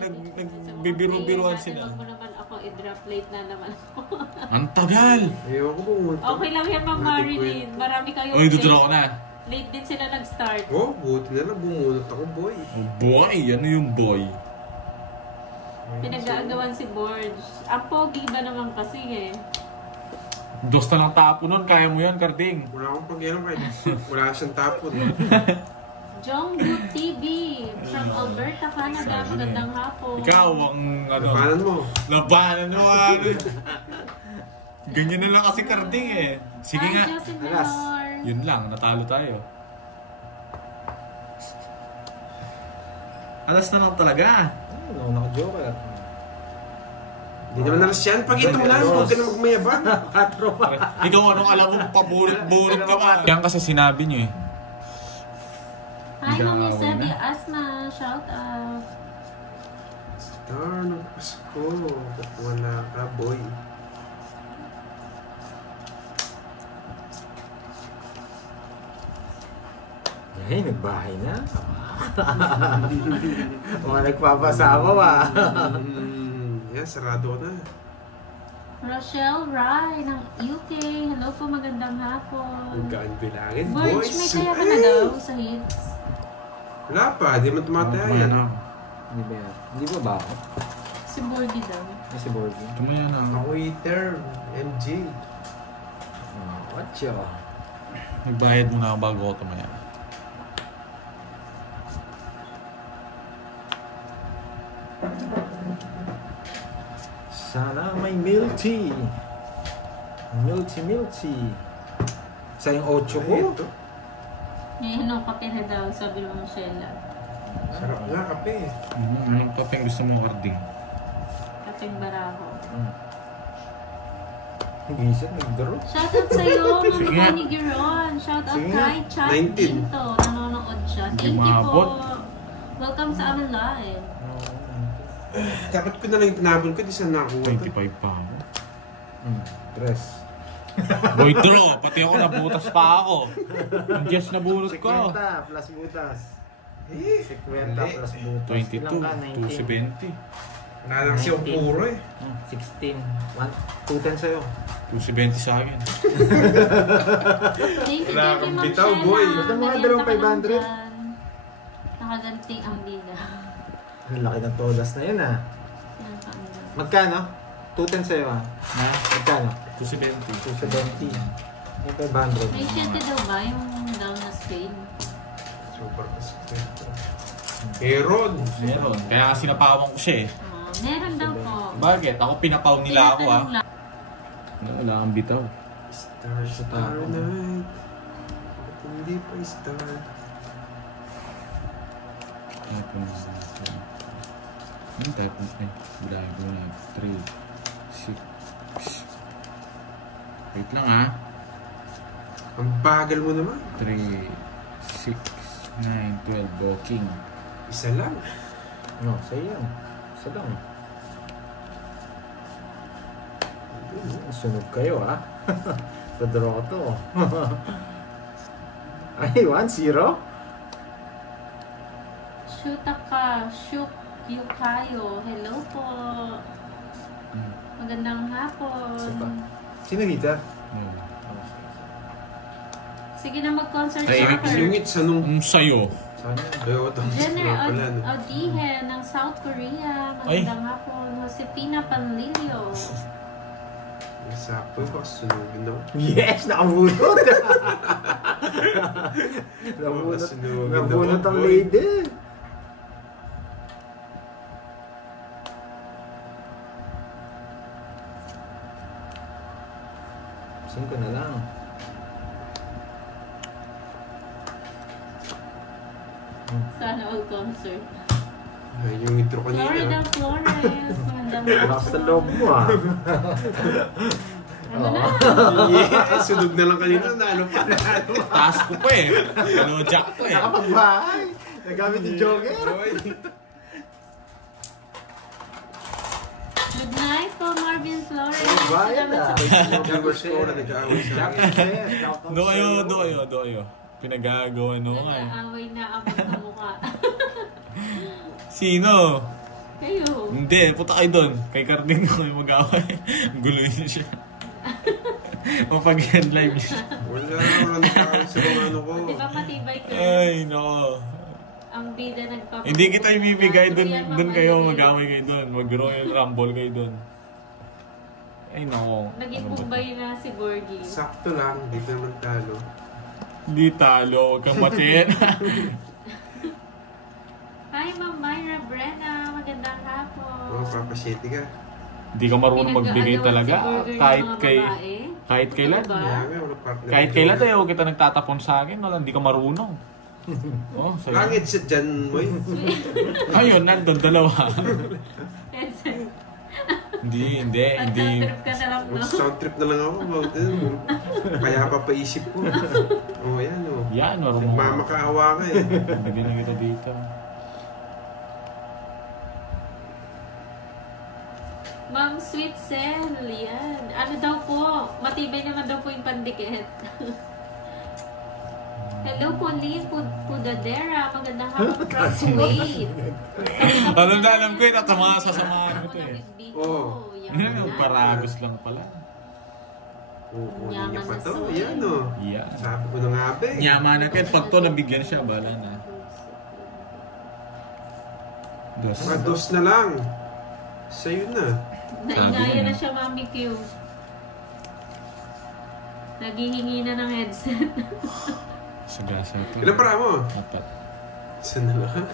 nagbibiru-biruan sila. Huwag mo naman ako i-drop late na naman ako. Ang tagal! Ewan ko bunot. Okay lang yan, Ma'am Marilyn. Marami kayo. Uy, dudurok ko na. Late din sila nag-start. Oh, buti na lang bumunot ako, boy. Oh, boy, ano yung boy? Pinag-aagawan si Borge. Ang pogi ba naman kasi eh. Dos na lang tapo nun, kaya mo yan, Karding. Wala akong pag-inom kahit wala siyang tapon. Jongboot TV from Alberta, Canada. Magandang hapon. Ikaw, ang ano, Labanan mo. labanan mo, ano. Ganyan na lang kasi Karding eh. Sige Hi, nga. Justin Alas. Menor. Yun lang, natalo tayo. Alas na lang talaga. No, naka-joker. Hindi naman nalas yan. Pag ito lang, huwag ka na magmayabang. Katro pa. Ikaw, anong alam mo, pabunot-bunot ka pa. Yan kasi sinabi niyo eh. Hi, Mami Gawin Sebi na. Asma. Shout out. Star ng Pasko. Ba't wala ka, boy? Ay, nagbahay na. Mga nagpapasama ba? Yan, sarado ko na. Rochelle Rai ng UK. Hello po, magandang hapon. Huwag kaan bilangin, Borge, boys. may kaya ka na daw sa hits. Wala pa, di man tumataya yan. Hindi ba yan? Hindi ba ba ako? Si Borgie daw. Ay, si Borgie. Tumaya na. Ako waiter, MJ. What yo? Nagbayad muna ako bago ako tumaya. Sana may milk tea. Milk tea. Sa yung 8 ko. Ito. May ano, kape na daw, sabi mo Sheila. Sarap nga, kape. Anong kapeng gusto mo, Karding? Kapeng baraho. Gising, nagdaro. Shoutout sa'yo, Sige. Mama Connie Giron. Shoutout Sige. kay Chat 19. Pinto. Nanonood siya. Hindi Thank you maabot. po. Welcome sa amin live. Dapat ko na lang yung tinabon ko, di sana nakuha ito. 25 pa ako. Dress. Boy, draw! Pati ako nabutas pa ako. Ang Jess nabunot ko. 50 plus butas. Eh, 50 plus butas. 22, Ilang ka? 19. 270. wala lang siya puro eh. 16. 210 sa'yo. 270 sa akin. Thank you, Wala thank you, kang Ma'am bitaw, Sheila. boy. Ba't ang mga Bigyan dalawang ka pa lang 500? dyan. Nakaganti ang bida. Ang laki ng todas na yun ah. Yan, paano? Magkano? 210 sa'yo ah. Ha? Magkano? 270. 270. Yung 500. May 7 daw ba yung down na Spain? Super Pasko. Meron. Meron. Kaya kasi napawang ko siya eh. Meron daw po. Bakit? Ako pinapaw nila ako ah. Tinatanong lang. Wala kang bitaw. Star, star night. Ba't hindi pa star? Tapon na. Ano tapon? Eh, bilahin ko na. 3, 6. Wait lang ah. Ang bagal mo naman. 3, 6, 9, 12. Walking. Isa lang. No, sa'yo yan. Isa lang. Sunog kayo ah. Padraw ko to. Ay, 1-0? Shoota ka, shoot you kayo. Hello po. Magandang hapon. Isa pa. Sino dito? No. Sige na mag-concert Ay, soccer. Sungit sa nung... Ang sayo. Sana. Ayaw ito. Jenner Pala, no? Odihen ng South Korea. Magandang hapon. Josefina Panlilio. Sakto ko, sunugin na. Yes! Nakabunot! Nabunot ang lady. Saan ka na lang? Sana all concert. Ay, yung intro Florida kanina. Flores. Magandang Lakas sa hapon. loob mo ah. Ano na? Yes! Sunog na lang kanina. Nalo pa. Taas ko pa eh. Ano, jack ko eh. Nakapagbahay! Nagamit yung joker! Good night po, Marvin Flores. Bayan Salamat ah! sa Numbers ko na nag-aaway sa akin. Doyo. Pinagagawa no nga eh. nag-aaway na ako sa mukha. Sino? Kayo. Hindi, puta kayo doon. Kay Cardin ko yung mag-away. Guluhin niyo siya. Mapag-end live niya. Wala nakakawin sa mga ano ko. Di ba matibay ka? Ay, no. Ang bida nagpapakita. Hindi kita ibibigay doon kayo. Mag-away kayo doon. Mag-Royal Rumble kayo doon. Ay, no. Naging bumbay na si Gorgie. Sakto lang, dito naman talo. Hindi talo. Huwag kang matin. Hi, Ma'am Myra Brenna. Magandang hapon. Papasyete ka. Hindi ka marunong magbigay talaga. Kahit kailan. Diba? Kaya nga, wala partner. Kahit kailan tayo, huwag kita nagtatapon sa akin. Wala, hindi ka marunong. Oh, sa'yo. Langit siya dyan, boy. Ayun, nandun, dalawa. Headset. Hindi. Pag-trip ka na lang, no? Sound trip na lang ako. Kaya papaisip ko. Oh, yan oh. Yan, marunong. Mamakaawa ka eh. Hindi na kita dito. Ma'am Sweet Cell, yan. Ano daw po? Matibay naman daw po yung pandikit. Hello po, Lynn Pudadera. Magandang hapon from Kuwait. alam ko yun. Sasamahan mo ito eh. Oo. Yan, paragos lang pala. Kukunin niya pa Yaman na to. soul. Yan oh. Yan. Sabi ko na nga ba eh. Yaman na kayo. Pag to, nabigyan siya. Bala na. Dos. Dos na lang. Sa'yo na. Naingaya na siya, Mami Q. Naghihingi na ng headset. Sagasa ito. Ilan para mo? 4. Isa na lang.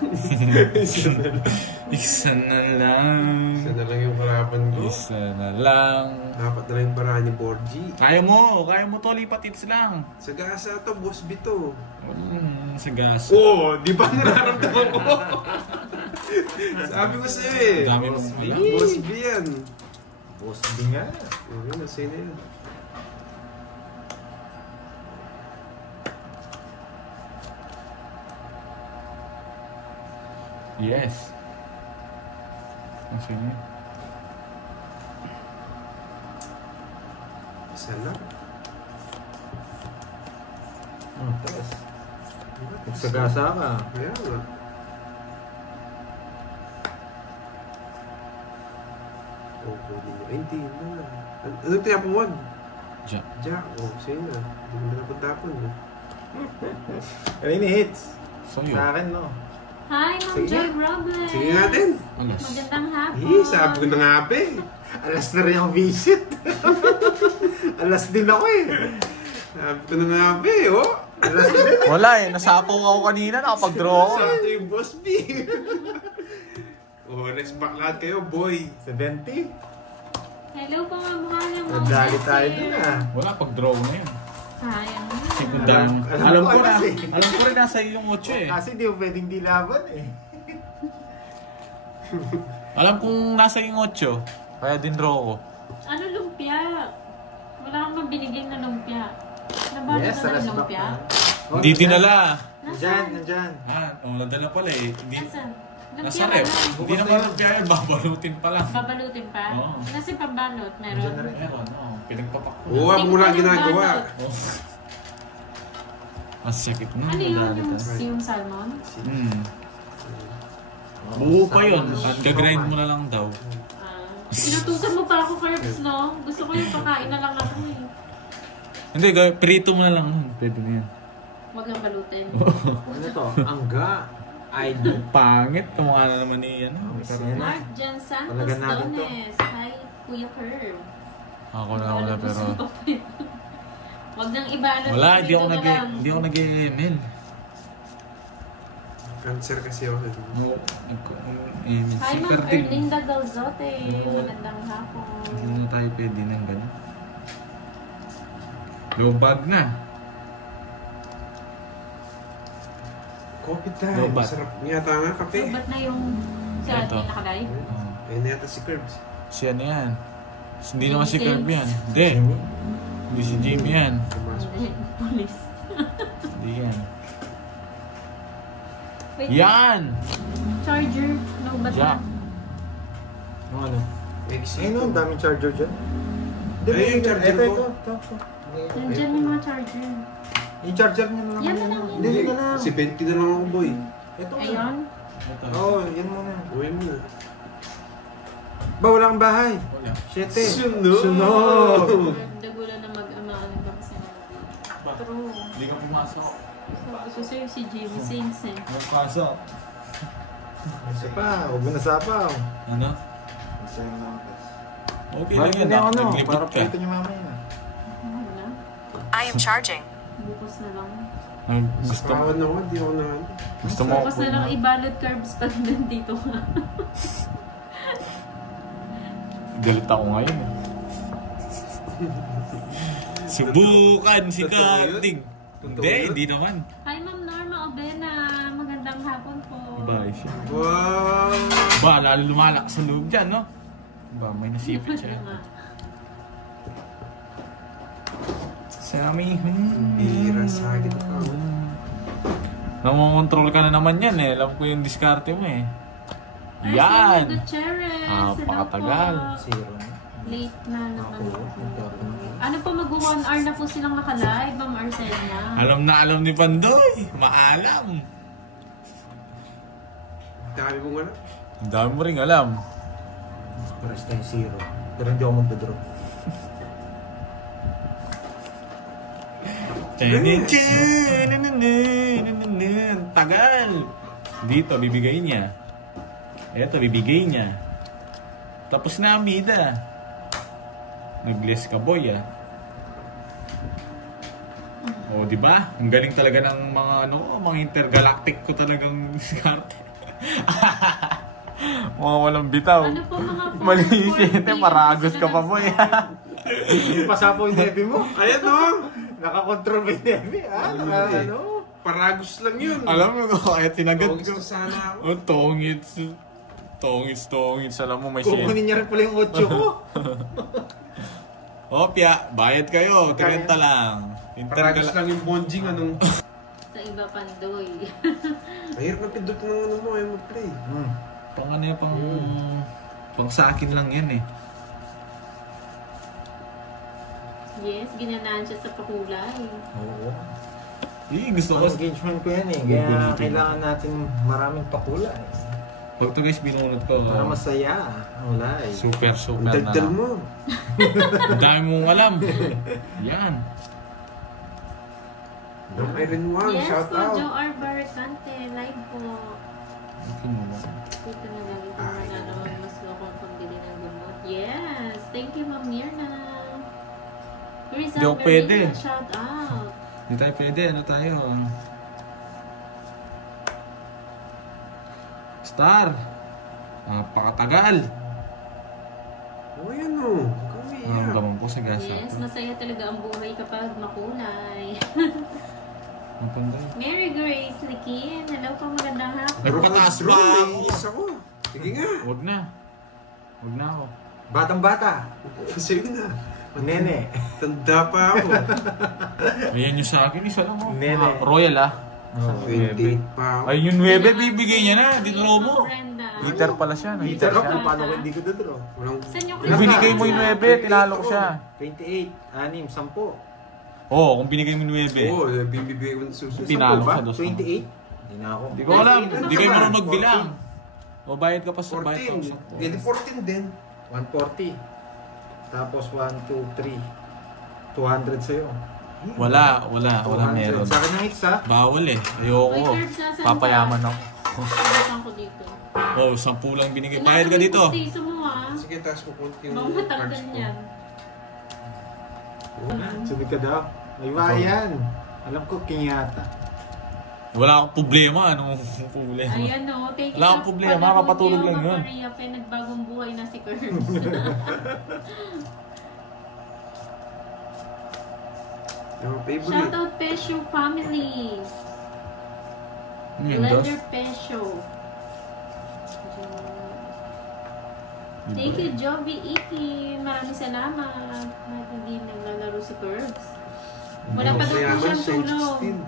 Isa na lang. Isa na lang yung karapan ko. Isa na lang. Dapat na lang yung paraan ni Borgie. Kaya mo to, lipat hits lang. Sagasa to, Boss Bito. Sagasa. Oo, di ba nararamdaman ko? Sabi ko sa'yo eh. Dami mong wala. Boss B yan. Boss B nga. Okay, nasa'yo na yan. Yes. Ang sino yun? Isa lang. Tapos. Nagsagasa ka. Kaya nga. Hindi na. Anong tinapon? Jack. Jack. Sa'yo na. Hindi mo na napagtapon. Ano yung hits? Sa'yo. Sa akin, no? Hi, Ma'am Sige. Joy Robles. Sige natin. Alas. Magandang hapon. Sabi ko na nga ba eh. Alas na rin ang visit. Alas din ako eh. Sabi ko na nga ba eh, oh. Alas din. Wala eh. Nasapaw ako kanina. Nakapag-draw ako. Sakto yung Boss B. Oh, let's back lahat kayo, boy. 70. Hello po, Ma'am Hana. Nadali tayo dun ah. Wala, pag-draw na yun. Sayang na. Secondary. Alam ko Alam alas ko rin nasa iyo yung 8 eh. Kasi di mo pwedeng di laban eh. Alam kong nasa yung 8. Kaya din draw ko. Ano lumpia? Wala kang mabinigyan na lumpia. Nabalo na ng alas back lumpia? na. Hindi dinala. Nandyan, nandyan. Nadala pala eh. Hindi. Nasaan? Nasa Lumpia rep. ba? Hindi naman lumpia yun. Babalutin pa lang. Babalutin pa? Oo. Nasa pambalot, meron. Nandyan na rin. Meron, oo. Pinagpapak ko. Oo, wag mo lang ginagawa. Oh. Ang sakit na. Ano yun? Nadali Yung salmon? Buo pa yun. At gagrind mo na lang daw. Pinutusan mo pa ako, Curbs, no? Gusto ko yung pakain na lang ako eh. Hindi, prito mo na lang. Pwede na yan. Huwag lang balutin. Ano to? Angga. ID. Pangit. Kamukha na naman ni yan. Mark Jan Santos Talaga natin to. Dones. Hi, Kuya Curve. Ako na wala pero... Huwag nang ibalot. Wala, Dito na lang. hindi ako nag-email. Cancer kasi ako. No, Hi, Ma'am Erlinda Dalzote. Magandang hapon. Hindi na tayo pwede ng gano'n. Low bag na. Coffee time. Lobat. Sarap yata nga kape. So, ba't na yung sa Ito. atin nakalive? Ayun na yata si Curbs. Si ano yan? Hindi naman si James. Kirby yan. Hindi. Hindi si Jimmy yan. Police. Hindi yan. Wait, Yan! charger. No, ba't Jack. na? Ano? Exit. Ayun, ang daming charger dyan. Ay, yung charger ko. Ito. Nandiyan yung mga charger. Yung charger niya na lang. Yan na lang yun. Hindi ka lang. Si 20 na lang ako, boy. Ito. Ayun. Oo, yan muna. Uwi mo na. Ba, wala kang bahay. Wala. 7. Sunog! Sunog! Dagulan na mag-ama. Ano ba kasi true. Hindi ka pumasok. So, sa'yo si Jimmy Saints eh. Ang pasok. Isa pa, huwag mo nasapaw. Ano? Isa yung numbers. Okay lang Bakit yan. hindi ako ano? Naglipot Para ka. palitan niyo mamaya. Wala. I am charging. Bukas na lang. Ay, gusto mo. Kawan ako, di ako na. Gusto mo. Bukas na lang ibalot carbs pag nandito ka. Galit ako ngayon. Subukan si Kating. Hindi, hindi naman. Hi, Ma'am Norma Obena. Magandang hapon po. Bye siya. Wow! Ba, lalo lumalak sa loob dyan, no? Ba, may nasipit siya. Sammy. Bira sa akin ako. Namongontrol ka na naman yan eh. Alam ko yung diskarte mo eh. Ay, Yan! Sammy Gutierrez. Ah, Hello pakatagal. po. Zero. Late na naman. Ako. Ano po, mag-1 hour na po silang naka-live, Ma'am Arcenia. Alam na alam ni Pandoy. Maalam. Dami mo nga na. Ang dami mo rin alam. Pares tayo 0. Pero hindi ako magdodrop. Tagal. Dito, bibigay niya. Eto, bibigay niya. Tapos na ang bida. Nag-bless ka, boy, ah. O, di ba? Ang galing talaga ng mga mga intergalactic ko talagang diskarte. Mga walang bitaw. Ano po mga Mali former siya, board paragos sila ka pa, ng boy. score? Yung pasapo yung nebe mo. Ayan o! Nakakontrol ba yung nebe? Ano? Paragos lang yun. Alam mo ko, kaya tinagat ko. Gusto sana ako. Oh, tongits. Tongits. Alam mo, may shit. Kukunin niya rin pala yung 8 ko. Opya, bayad kayo. 30 lang. Paragos lang yung bonjing anong... Sa iba, Pandoy. Mahirap na pindot ng ano mo, ayaw mag-play. Pang ano yan, pang sa akin lang yan eh. Yes, ginanaan siya sa pakulay. Oo. Gusto ko. Ang engagement ko yan eh. Kaya kailangan natin maraming pakula eh. Pag ito guys, binunod ko. Para masaya ang live. Super na Dagdal lang. mo. Ang dami mong alam. Yan. Ang Iron One, Yes shout po, out. Joe R. Barricante. Live po. Okay mo. Dito na lang ito na naman mas lokong pambili ng gamot. Yes! Thank you, Ma'am Mirna. Hindi ako pwede. Shout out. Hindi tayo pwede. Ano tayo? Star. Napakatagal. O yan o. Ang gamang ko sa gasa. Yes, masaya talaga ang buhay kapag makulay. Ang panday. Mary Grace Likin. Hello po, magandang hapon. Nagpataas pa ako. Isa ko. Sige nga. Huwag na. Huwag na ako. Batang-bata. Sige na. Nene. Tanda pa ako. Ayan yung sa akin. Isa lang mo. Nene. Royal ah. 28 pa ako. Ay, yung 9 bibigay niya na. Dinro mo. Brenda. Heater pala siya. No? Heater Heater ako siya. paano ko hindi ko dodro. Walang... Saan yung Kung binigay mo yung 9, tinalo ko siya. 28, 6, 10. Oo, kung binigay mo yung 9. Oo, bibigay ko ng susunod. Pinalo ba? ka dos. 28? Hindi na ako. Hindi ko alam. Hindi kayo marunong magbilang. O bayad ka pa sa bayad ka 14. Hindi, 14 din. 140. Tapos 1, 2, 3. 200 sa'yo. Wala meron. Sa akin ng hits ha. Bawal eh. Ayoko. Papayaman ako. Sabitan ko dito. Oh, 10 lang binigay. Bayad ka dito. Piso mo ah. Sige, taas ko kunti yung Baka matanggal cards mo. yan. Sunod ka daw. May bayan. Alam ko, king yata. Wala akong problema. Anong problema? Ayan o. Take Wala akong problema, kapatulog lang yun. Maria, nagbagong buhay na si Curbs. Yung favorite. Shoutout Pesho family. Blender Pesho. Thank you, Jovi Iki. Maraming salamat. Kahit hindi naglalaro si Curbs. Wala pa daw po siyang tulong.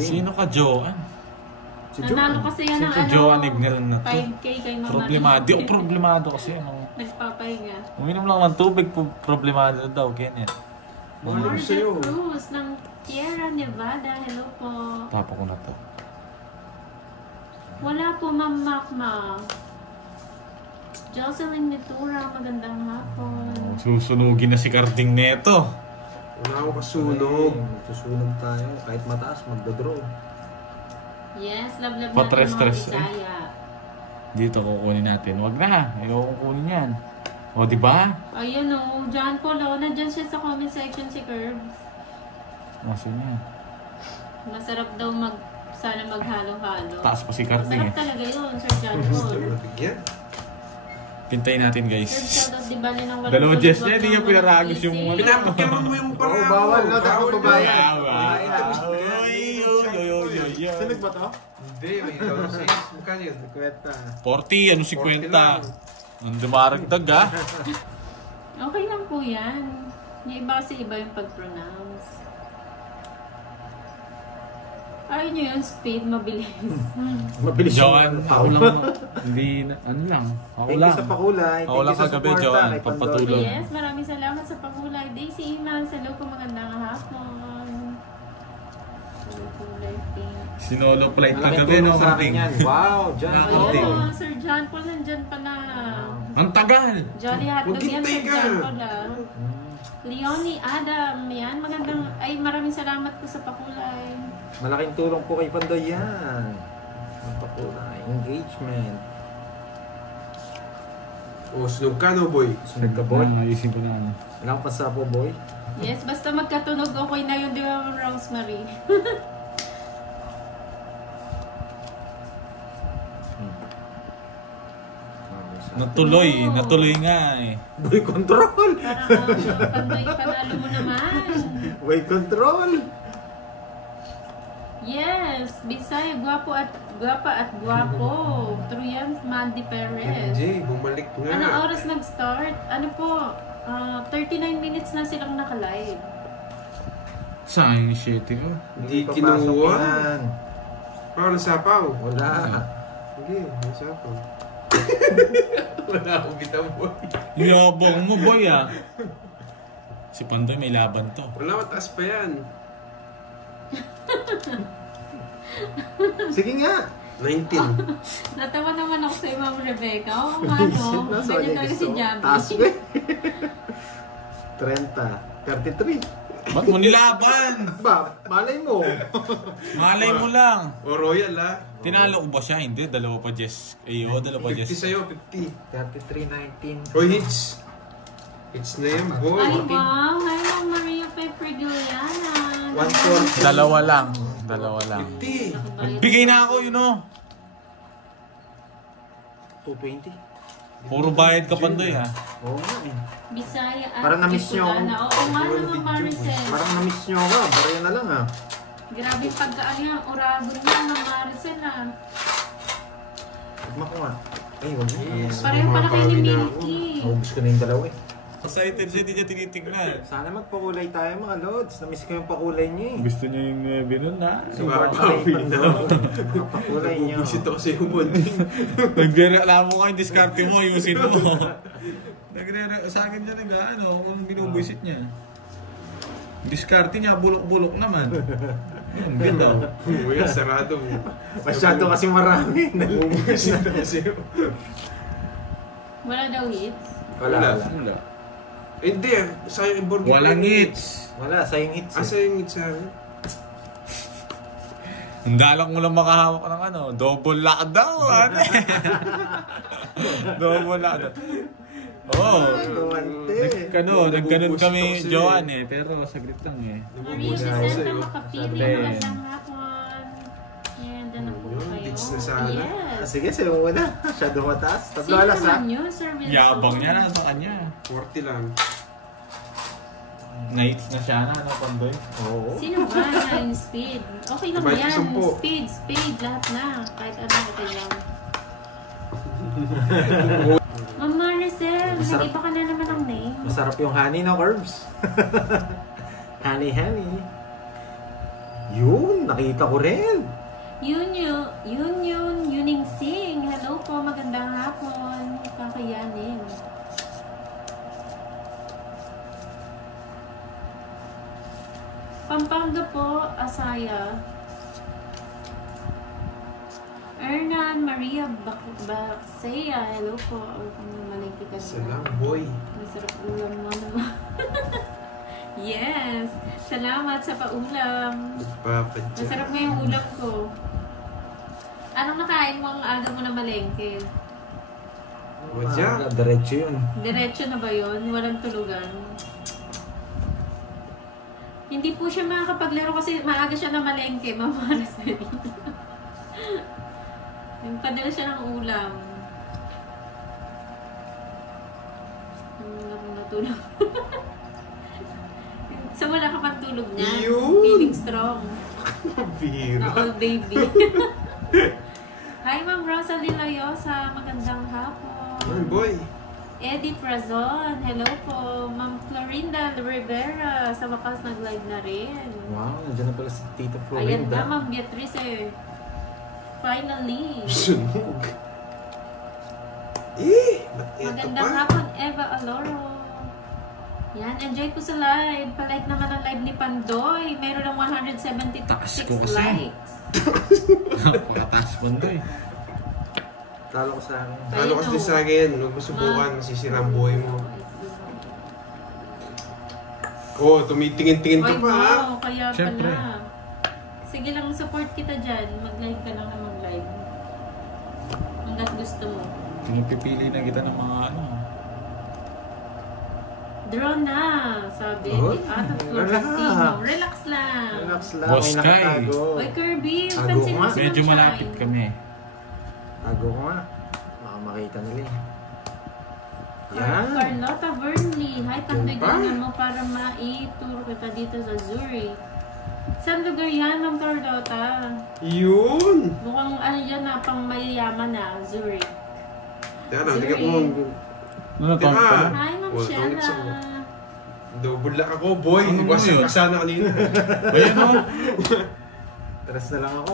Sino ka, Joan? Nanalo kasi yan ng Si Joan Ignal na to. 5K kay Mama. Problemado. Problemado kasi ano. Nagpapahinga. Uminom lang ng tubig, problemado daw. Ganyan. Mahal ko Margaret sa'yo. Cruz ng Sierra Nevada. Hello po. Tapa ko na to. Wala po, Ma'am Makma. Jocelyn Mitura, magandang hapon. Susunugin na si Carding neto. Wala akong kasunog. Susunog tayo. Kahit mataas, magdodraw. Yes, love natin Patres-tres, mga Bisaya. Dito kukunin natin. Wag na. Ayoko kukunin yan. O, di ba? Ayun o, John Paul, nandyan siya sa comment section si Curbs. Masin yan. Masarap daw sana maghalo-halo. Taas pa si Carding Masarap eh. talaga yun, Sir John Paul. Mabigyan. Pintayin natin guys. Sir, shoutout di bali ng walang Dalawang tulog, Jess wag niya, hindi nang niya pinaragos yung walang Pinapagyaman mo yung parang. Oo, bawal na. Dapat babayan. Sinag ba to? Hindi, may dollar size. Mukha yun. Kwenta. 40, ano 50? Ang dumaragdag ah. Okay lang po yan. Yung iba kasi iba yung pag-pronounce. Ayaw nyo yun, speed, mabilis. Mabilis Joan, ako lang. Hindi, ano lang. Ako Thank lang. you sa pakulay. Ako lang kagabi, Joan. Pampatulog. Yes, maraming salamat sa pangulay. Daisy Iman, hello po, magandang hapon. Kulay pink. Sinolo flight Malaking kagabi, tulong no? sa akin yan. Wow, John Paul. Ayun, Sir John Paul, nandyan pala. Ang tagal! Jolly hotdog yan, Sir Maghintay ka. John Paul. Leonie Adam, yan. Magandang, ay maraming salamat po sa pakulay. Malaking tulong po kay Pandoy yan. Ang pakulay. Engagement. O, sunog ka no, boy. Sunod ka, boy. Naisip ko na ano. Wala kang pasapo, boy. Yes, basta magkatunog okay na yun, di ba, Rosemary? Natuloy nga eh. Boy control! Parang panday, panalo mo naman. Boy control! Yes, Bisaya, guwapo at guwapo. True yan, Mandy Perez. Jay, bumalik nga. Anong oras nag-start? Ano po, 39 minutes na silang naka-live. Saan yung shit ko? Hindi papasok kinuha. yan. Paano sapaw? Wala. Hindi, may sapaw. Wala akong kita, boy. Yabang mo boy ah. Si Pandoy may laban to. Wala, mataas pa yan. Sige nga. 19. Natawa naman ako sa Ma'am Rebecca. Oo nga, no? Ganyan talaga si Jamie. Taas ko eh. 30. 33. Ba't mo nilaban? Ba, malay mo. Malay mo lang. O Royal, ha? Tinalo ko ba siya? Hindi, dalawa pa Jess. Ayo, dalawa pa 50 Jess. sa'yo, 50. 33-19. O, hits. Hits na yan, boy. Ay, wow. Hi, Ma'am Maria Pepper Juliana. 140. Dalawa lang. 50. Magbigay na ako, you know. 220. Puro bayad ka Pandoy ha. Oo nga eh. Bisaya at Parang na-miss niyo ako. Bicolana. Oo nga naman, Maricel. Parang na-miss nyo ako. Barya na lang ah. Grabe pagkaan yung urabon niya, Ma'am Maricel ah. Tigma ko nga. Ay, wag na. Yes. Pareho pala kayo ni Makapawi na ako. Milky. Naubos ko na yung dalawa eh. Excited siya, hindi niya tinitignan. Sana magpakulay tayo mga lods. Na-miss ko yung pakulay niyo eh. Gusto niya yung binun na. Support na Makapawi kayo na. Mga pakulay niyo. Bubusit ako sa iyo, bonding. Nagre-reklamo ka yung diskarte mo, ayusin mo. Sa akin siya ano, kung binubuisit niya. Diskarte niya, bulok-bulok naman. Yun, ganda. Uy, sarado mo. Masyado kasi marami. Bubusit ako sa iyo. Wala daw hits. Wala. Wala. Hindi ah. Sayang yung burger. Walang hits. Wala, sayang hits eh. Sayang hits sa akin. Dalang mo lang makahawak ng ano, double lockdown, ate. Double lockdown. Oh. Nagganon kami, Joan eh, pero saglit lang eh. Maria Vicenta Makapili, magandang hapon. Yan, doon na po kayo. Hits na sana. Yes. Sige, sa'yo muna. Masyado mataas. Tatlo Sino alas ha. naman yun, Sir Wilson? Yabang niya sa kanya. 40 lang. Na-hits na siya na, ano, Pandoy? Oo. Sino ba na yung speed? Okay lang Sabay yan. ko 10. Speed, lahat na. Kahit ano, okay lang. Ma'am Maricel, Masarap. nag-iba ka na naman ang name. Masarap yung honey na Curbs. honey. Yun, nakita ko rin. Yuning Sing. Hello po, magandang hapon. Kakayanin. Pampanga po, Asaya. Ernan Maria Baksea. Hello po. Malingki ka Salam, boy. Masarap ulam mo naman. Yes. Salamat sa paulam. Papadya. Masarap nga yung ulam ko. Anong nakain mo ang aga mo na malengke? Wadya. Diretso yun. Diretso na ba yun? Walang tulugan? Hindi po siya makakapaglaro kasi maaga siya na malengke, Ma'am Maricel. Padala siya ng ulam. Natulog. So wala ka pang tulog niya? Yun! Feeling strong. Bira. Na all baby. Hi Ma'am Rosalie Layosa, magandang hapon. Ay, boy. Edith Razon, hello po. Ma'am Florinda Rivera, sa wakas nag-live na rin. Wow, nandiyan na pala si Tita Ayan na, Florinda. Ma'am Beatrice eh. Finally. Sunog. Ba't ito Magandang pa? hapon, Eva Aloro. Yan, enjoy po sa live. Palike naman ang live ni Pandoy. Meron ng 176 Taas ko kasi. likes. Pataas Pandoy. Talo ko sa akin. Ano kasi sa akin, huwag mo subukan, masisira ang buhay mo. Oh, tumitingin-tingin ka Oy, pa ha? wow, kaya Siyempre. pala. Sige lang, support kita dyan. Mag-live ka lang na mag-live. Hanggat gusto mo. Pinipili na kita ng mga ano. Draw na, sabi. Oh, Out of relax. Florentino. Relax lang. Relax lang, Boss may Kai. nakatago. Oy, Kirby, Tago pansin mo nga. si Medyo Sunshine. malapit kami. Tago ko nga. Baka makita nila eh. Yan. Carlota Burnley. Hi, Pandoy, Yan pa. galingan mo para maituro kita dito sa Zurich. Saan lugar yan, Ma'am Carlota? Yun! Mukhang ano yan na, pang mayayaman na, Zurich. Yan, hindi ka po. Ano to? Teka. Hi, Ma'am Well, Shella. ulit sa- Double lock ako, boy. Ano mo Wasak yun? ka sana kanina. Ayan o. Tres na lang ako.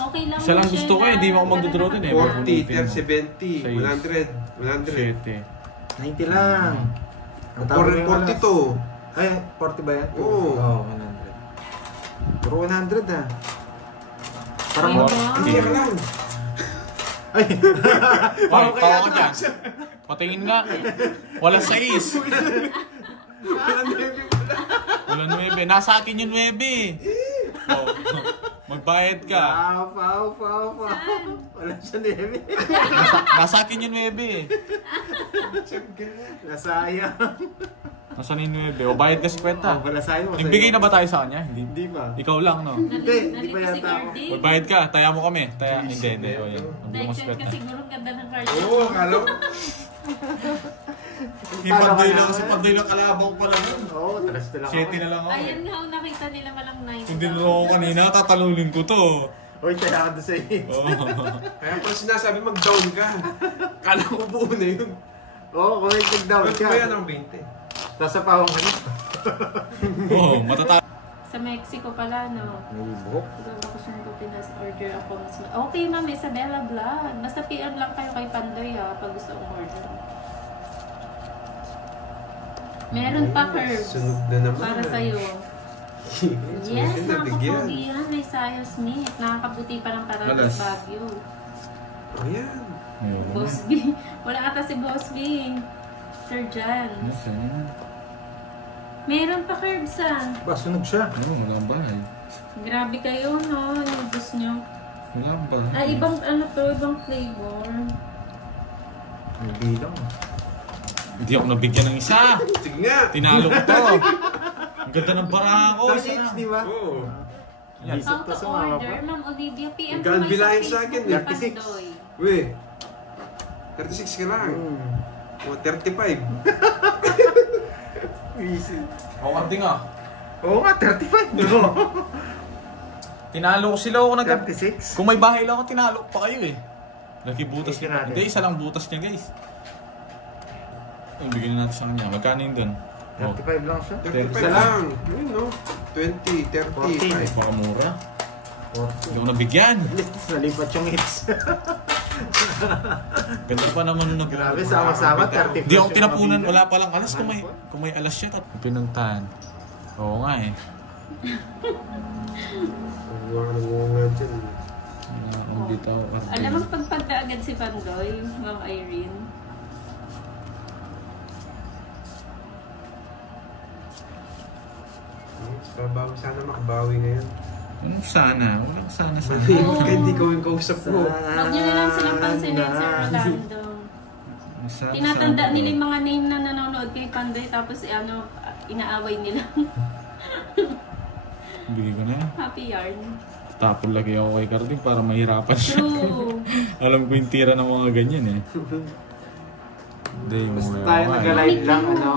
Okay lang, Isa lang Ma'am gusto ko Shella. eh, di mo ako magdodrow din eh. 40, 30, 70, 100, 100. Shit eh. 90 lang. Ang tawag ko yung 42. alas. Ay, 40 ba yan? Oo. Oo, 100. Puro 100 ah. Parang Ay, mo. wow. Hindi ka lang. Ay! Ay, tawa ka dyan. Patingin nga. Wala 6. Wala 9. Nasa akin yung 9. Oh, magbayad ka. Pau. Wala siya nebe. Nasa akin yung 9. Nasayang. Nasa yung 9. O bayad ka 50. Wala sayang. Nagbigay na ba tayo sa kanya? Hindi. Hindi ba? Ikaw lang, no? Hindi pa si yata ako. Cardi. Magbayad ka. Taya mo kami. Taya. Hindi. O yan. Magbukas Dahil ka 50. siguro ang ganda ng card. Oo, akala ko. Si Pandoy lang kalabang pala nun. Oo, tres na lang 7 na lang ako. Ayan nga, nakita nila malang 9. Kung dinuro ko kanina, tatalulin ko to. Uy, kaya ka doon sa iyo. Oo. Kaya pala sinasabi mag-down ka. Kala ko buo na yun. Oo, kung may take-down Ba't ka. ba yan ang 20? Nasa pawang ka na. Oo, matatalo. Sa Mexico pala, no? May buhok. Siguro ko siya ko pinas-order ako. Okay, Ma'am Isabella Vlog. Basta PM lang kayo kay Pandoy, ha, pag gusto kong order. Meron pa, Curbs. Sunog na naman. Para sa'yo. Yes, Sunog na bigyan. nakakapogi yan. May Saya Smith. Nakakabuti pa ng parang Alas. Baguio. Ayan. Ayun. Boss B. Wala ata si Boss B. Sir Jan. Nasaan? Meron pa curbs Ba, sunog siya. Ano, wala ba eh? Grabe kayo, no? Yung gusto nyo. Wala ba? Ay, ibang ano to, ibang flavor. May bilang. Hindi ako nabigyan ng isa. Sige nga. Tinalo ko to. Ang ganda ng baraha ko. Sa each, di ba? Oo. Isip How to to sa mama order, pa. Ma'am Olivia, PM Ikaw ang mo sa bilangin sa Facebook akin, ni 36. Pandoy. Weh. 36 ka lang. O, 35. Easy. Oo, karding ah. Oo nga, 35 no? Tinalo ko sila ako 36? Kung may bahay lang ako, tinalo ko pa kayo eh. Laki butas Isi niya. natin. Hindi, isa lang butas niya guys. Bigyan natin sa kanya. Magkano yun dun? 35 lang siya. 35 lang. Yun, no? 20, 30. Baka mura. 40. Hindi ko nabigyan. At least nalipat yung hits. Ganda pa naman nung Grabe, sama-sama, 30 Hindi ako tinapunan. Wala palang alas. Kung may alas siya. Pinuntahan. Oo nga eh. Huwag ka nangunga dyan. Ang bitaw. Alam mo, pagpagda agad si Pandoy, Ma'am Irene. Sana makabawi ngayon. Anong sana? Walang sana. Oo. Kaya hindi ko yung kausap mo. Huwag nyo na lang silang pansinin, Sir Rolando. Tinatanda nila yung mga name na nanonood kay Pandoy, tapos inaaway nila. Bigay ko na. Happy yarn. Tapon lagi ako kay Carding para mahirapan siya. True. Alam ko yung tira ng mga ganyan eh. Hindi, Basta tayo nagla-live lang, ano.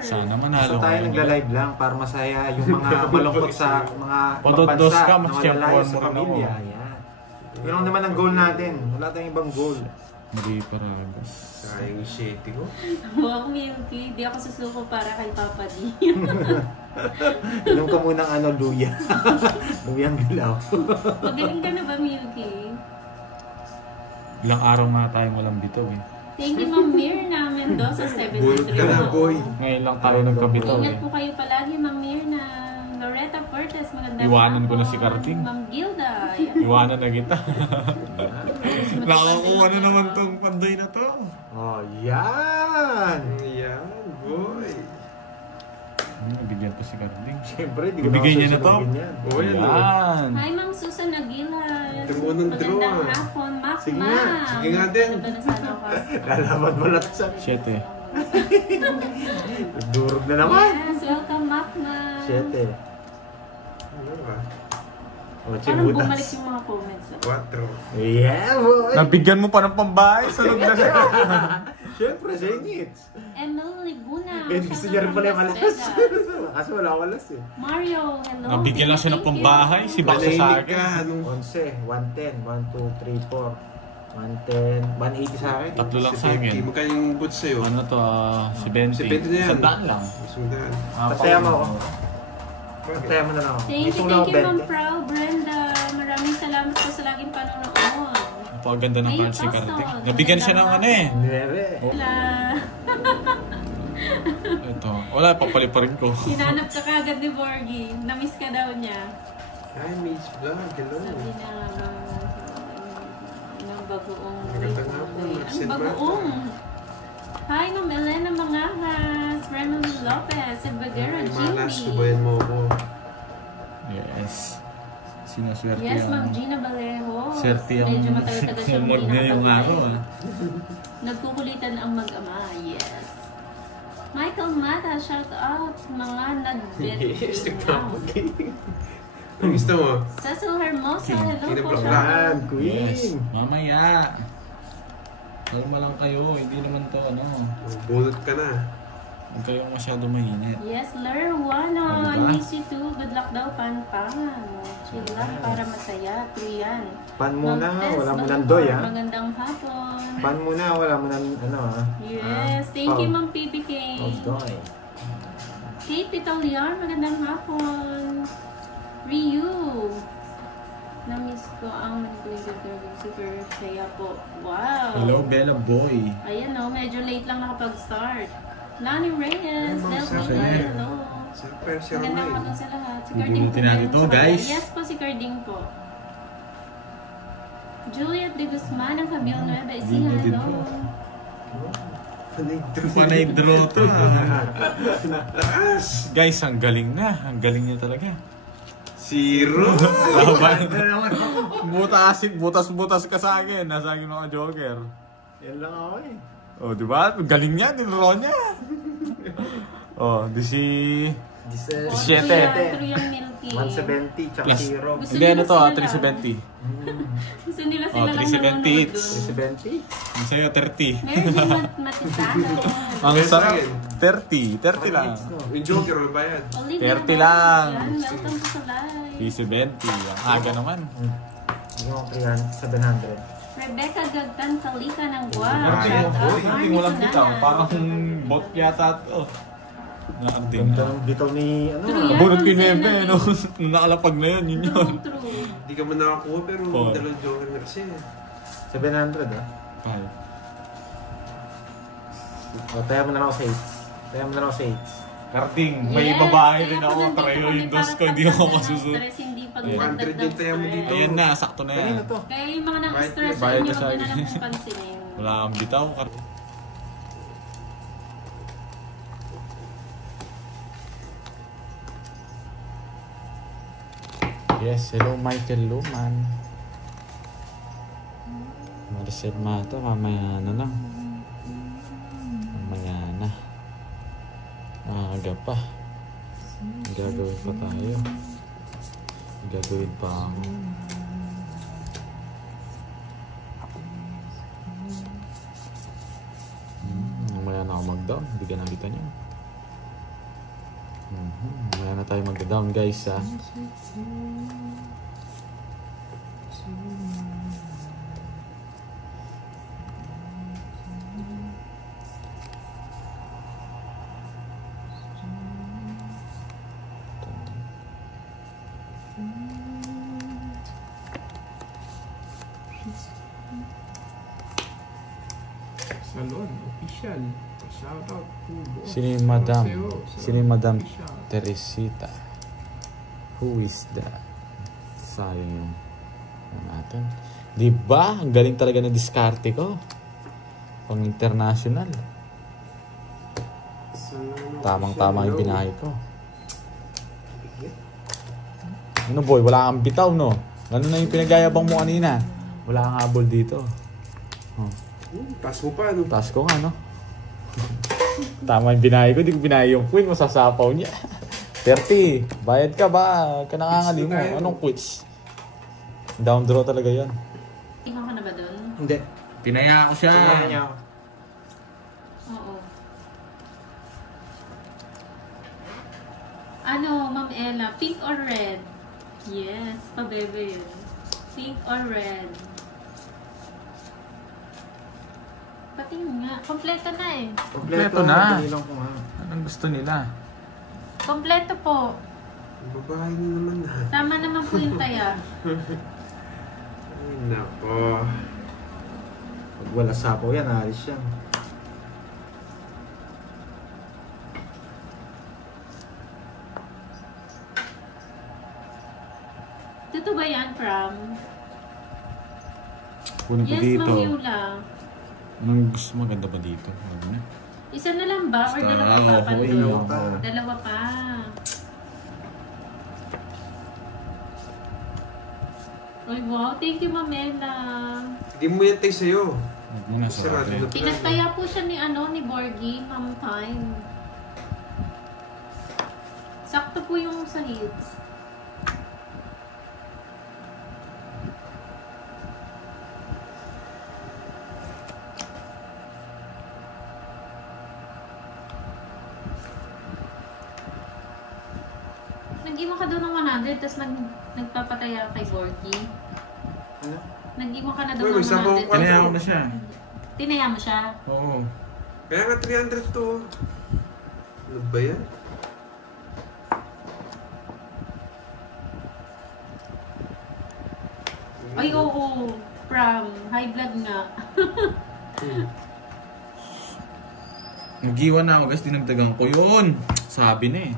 Sana Basta manalo tayo kayo. nagla-live lang para masaya yung mga malungkot sa mga Patutos bansa ka, na mas malalayo champion sa mo rin pamilya. ako. Yan. Yun lang naman ang goal natin. Wala tayong ibang goal. Hindi paragas. Sayang yung shitty ko. Huwag Milky, di ako susuko para kay Papa D. Inom ka muna ng luya. Luyang dilaw. Magaling ka na ba, Milky? Ilang araw nga tayong walang bitaw eh. Thank you, Ma'am Mirna Mendoza, 73. Bulot ka na, boy. Ngayon lang tayo nagkabitaw Ingat eh. po kayo palagi, Ma'am Mirna. Loretta Fortes, magandang Iwanan ko na si hapon. Carding. Ma'am Gilda. Iwanan na kita. Nakakuha na naman tong Pandoy na to. Oh, yan! Ayan, boy. Nabigyan pa si Carding. Siyempre, di ko Ibigay niya na to. susunugin yan. Oh, yan. Yan. Hi, Ma'am Susan Aguilar. Draw ng draw, Magandang ah. hapon, Mac. Sige nga. Sige nga din. Ano ba na sana ako? Lalaban mo lang sa... 7. Durog na naman. Yes, welcome, Mac na. 7. Ano ba? Parang bumalik yung mga comments. 4. Yeah, boy! Nabigyan mo pa ng pambahay. Sunod na siya. Siyempre, Zenits. Emily Buna. Eh, gusto niya rin pala yung alas. Kasi wala akong alas eh. Mario, hello. Nabigyan lang siya ng Thank you. pambahay. Si Baksa sa Manahimik ka. akin. Anong 11, 110, 1, 2, 3, 4. 110, 180 sa akin. Tatlo lang sa 50? akin. Magkano yung boots sa'yo? Ano to? Si 20. Si 20 na yan. Sandaan lang. Sundan. Pataya mo ako. Pataya mo na lang ako. Thank Isang you, lang thank you, Ma'am 20. Frau Brenda. Maraming salamat po sa laging panonood. Napakaganda ng Ayun, pants si Pastor. Carding. Nabigyan siya ng ano eh. 9. Wala. Ito. Wala, papaliparin ko. Hinanap ka kagad ni Borgie. Namiss ka daw niya. Hi, Miss Vlog. Hello. Sabi na ng bagoong. Maganda nga po, Ang Marcel bagoong. Hi, Ma'am Elena Mangahas. Remily Lopez. Sebagero, Ay, malas, Jimmy. subayan mo ako. Yes. Sinaswerte Yes, ang... Ma'am Gina Balejo. Swerte ang... Medyo matagal-tagal siyang Mag hindi niya yung nakapag-live. araw ah. Nagkukulitan ang mag-ama. Yes. Michael Mata, shout out. Mga nag-bet. Yes, nagtapos. Ang gusto mo? Cecil Hermoso, hello Sino po. ba? Shout out. Yan, Queen. Yes. Mamaya. Kalma lang kayo. Hindi naman to ano. Bunot ka na. Huwag kayong masyado mainit. Yes, Lerwano. Ano I ba? miss you too. Good luck daw, Pan. Chill lang para masaya. True yan. Pan muna, Ma'am Tess wala mo Balor, ng doy ha. Magandang hapon. Pan muna, wala mo ng ano ha. Yes, thank you, Ma'am PBK. Of doy. Kate Italian, magandang hapon. Ryu. Na-miss ko ang manipulated super saya po. Wow. Hello, Bella Boy. Ayan o, medyo late lang nakapag-start. Lani Reyes, Ay, Del Ma'am Villa, Sir. hello. Siyempre, si Magandang Romay. hapon sa lahat. Si Bibulutin Carding po natin ba to, yun? guys. Yes po, si Carding po. Juliet de Guzman ng Cabil Nueva Ecija. Hindi din Hello. po. Panay-draw. Panay draw to. Guys, ang galing na. Ang galing niya talaga. Zero. Butas ka sa akin. Nasa akin mga joker. Yan lang ako eh. Oh, di ba? Galing niya, nilaro niya. Oh, di si... 17. Truyang Milky. 170 tsaka Plus. 0. Hindi, ano to, 370. Gusto nila Oh, sila lang 370 each. 370? Ang sa'yo, 30. Meron din matisado. Ang sarap. 30. 30 lang. Yung joker, ano ba yan? 30 lang. Welcome to live. 370. Ang aga naman. Hindi mo 700. Rebecca Gagtan Kalika ng Guam. Ay, Shout out, hindi Arnie mo lang bitaw. Sunanan. Parang bot yata ito. Nakarding. Ganda ng bitaw ni ano. True yan. Bunot ko yung no? Nung nakalapag na yun, yun yun. True. Hindi ka man nakakuha pero Oh. dalawang joker na kasi. 700 ah. Ay. O, tayo mo na ako sa 8. Karding, may Yes, babae kaya rin po ako. nandito Pero kami yung dos para ko, hindi ako pagdadala ng masusunod. stress, hindi Ayan. pagdadagdag 100 yung tayo mo ng dito. Ayan na, sakto na yan. Kanina to. Kaya yung mga nang-stress sa Bayad inyo, ka sa huwag na akin. lang pong pansinin. Wala kang bitaw. Yes, hello Michael Luman. Maricel Mata, mamaya na lang. Mamaya na. Maaga pa. Gagawin pa tayo. Gagawin pa ako. Mamaya na ako mag-down. Hindi ka nakita niyo. Mamaya na tayo mag-down guys ha. Salon, official. Shoutout po. boss. Sino yung Madam? Sa'yo, sa Sino yung Madam official. Teresita? Who is that? Sayang yung natin. Diba? Ang galing talaga ng diskarte ko. Pang international. Tamang-tama yung binahe ko. Ano boy? Wala kang bitaw no? Ano na yung pinagayabang mo kanina? Wala kang habol dito. Oh. Taas mo pa, ano? Taas ko nga, no? Tama yung binahe ko. Di ko binahe yung queen. Masasapaw niya. 30. Bayad ka ba? Huwag ka nangangali mo. Anong quits? Down draw talaga yan. Tingnan ka na ba dun? Hindi. Pinaya ko siya. Tingnan niya ako. Oo. Ano, Ma'am Ella? Pink or red? Yes, pabebe yun. Pink or red? Patingin nga. Kompleto na eh. Kompleto na. Pinilang ko nga. Anong gusto nila? Kompleto po. Babae na naman na. Tama naman po yung taya. Ay, nako. Pag wala sapaw yan, alis yan. Totoo ba yan, Pram? Kunin ko Yes, dito. Ma'am Yula. Anong gusto maganda ba dito? Ano na? Isa na lang ba? Or Basta, dalawa pa? okay. Panto? Dalawa pa. Dalawa pa. Ay, wow. Thank you, Mamela. Hindi mo yan tayo sa'yo. Huwag mo na sa Sarado na atin. Pinagtaya po siya ni ni Borgie, Ma'am Time. Sakto po yung sa hits. Nag-iwan ka doon ng 100, tapos nagpapataya kay Borgie. Ano? Nag-iwan ka na Uy, doon may ng sabong 100. Tinaya ko na siya. Tinaya mo siya? Oo. Kaya nga 300 to. Ano ba yan? Ay, oo. Pram. High blood nga. Nag-iwan na ako guys, dinagdagan ko yun. Sabi na eh.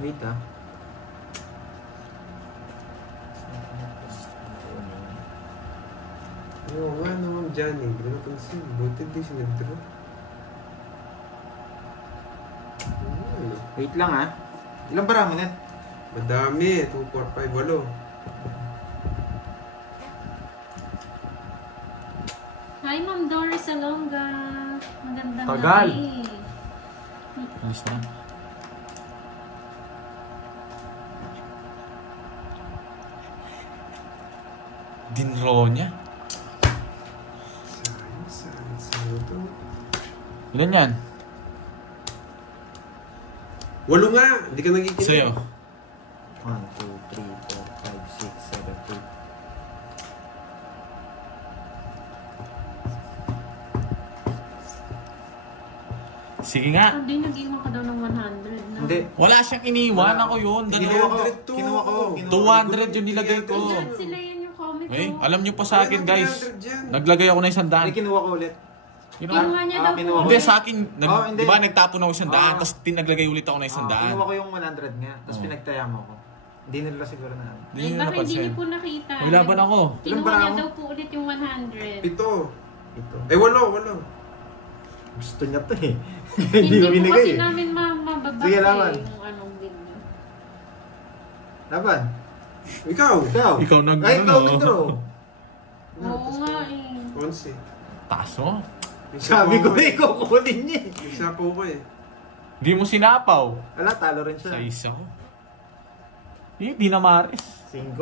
Wait ah. Oo nga naman dyan eh. Hindi ko napansin. Buti di sinag-draw. Wait lang ah. Ilang bara mo net? Madami. 2, 4, 5, 8. Hi, Ma'am Doris Alonga. Magandang Tagal. gabi. Alis na. Dinro niya. Sayang to. Ilan yan? 8 nga. Hindi ka nagiging. Sa'yo. 1, 2, 3, 4, 5, 6, 7, 8. Sige nga. Hindi, nag-iwan ka daw ng 100 na. Hindi. Wala siyang iniwan. Ako yun. Kinuha ko. 300 Kinuha ko. 200 yung nilagay ko. Lahat sila yan yung comment Eh, ko. alam nyo pa sa akin, guys. 300 dyan. Naglagay ako ng 100. Hindi, kinuha ko ulit. Kinuha. Kinuha niya daw kinuha po. Hindi, sa akin, Oh, hindi. di ba nagtapon ako 100, Ah. tapos tinaglagay ulit ako ng 100. Kinuha ko yung 100 nga. Tapos Oh. pinagtaya mo ko. Hindi nila siguro na. Hindi Ay, nyo baka hindi napansin. niyo po nakita. May laban ako. Ilan Kinuha ba niya ako? daw po ulit yung 100. 7. Ito. Eh, 8. Gusto niya to eh. Hindi ko po binigay kasi eh. namin mababak Sige, laban. yung anong video. Laban. Ikaw. Ikaw. Ikaw Ay, ikaw nag- nag-draw. Oo nga eh. 11. Taso? Sabi ko na ikaw kukunin niya eh. Nagsapaw ko eh. Hindi mo sinapaw. Wala, talo rin siya. Sa isa ko. Di na maris. 5.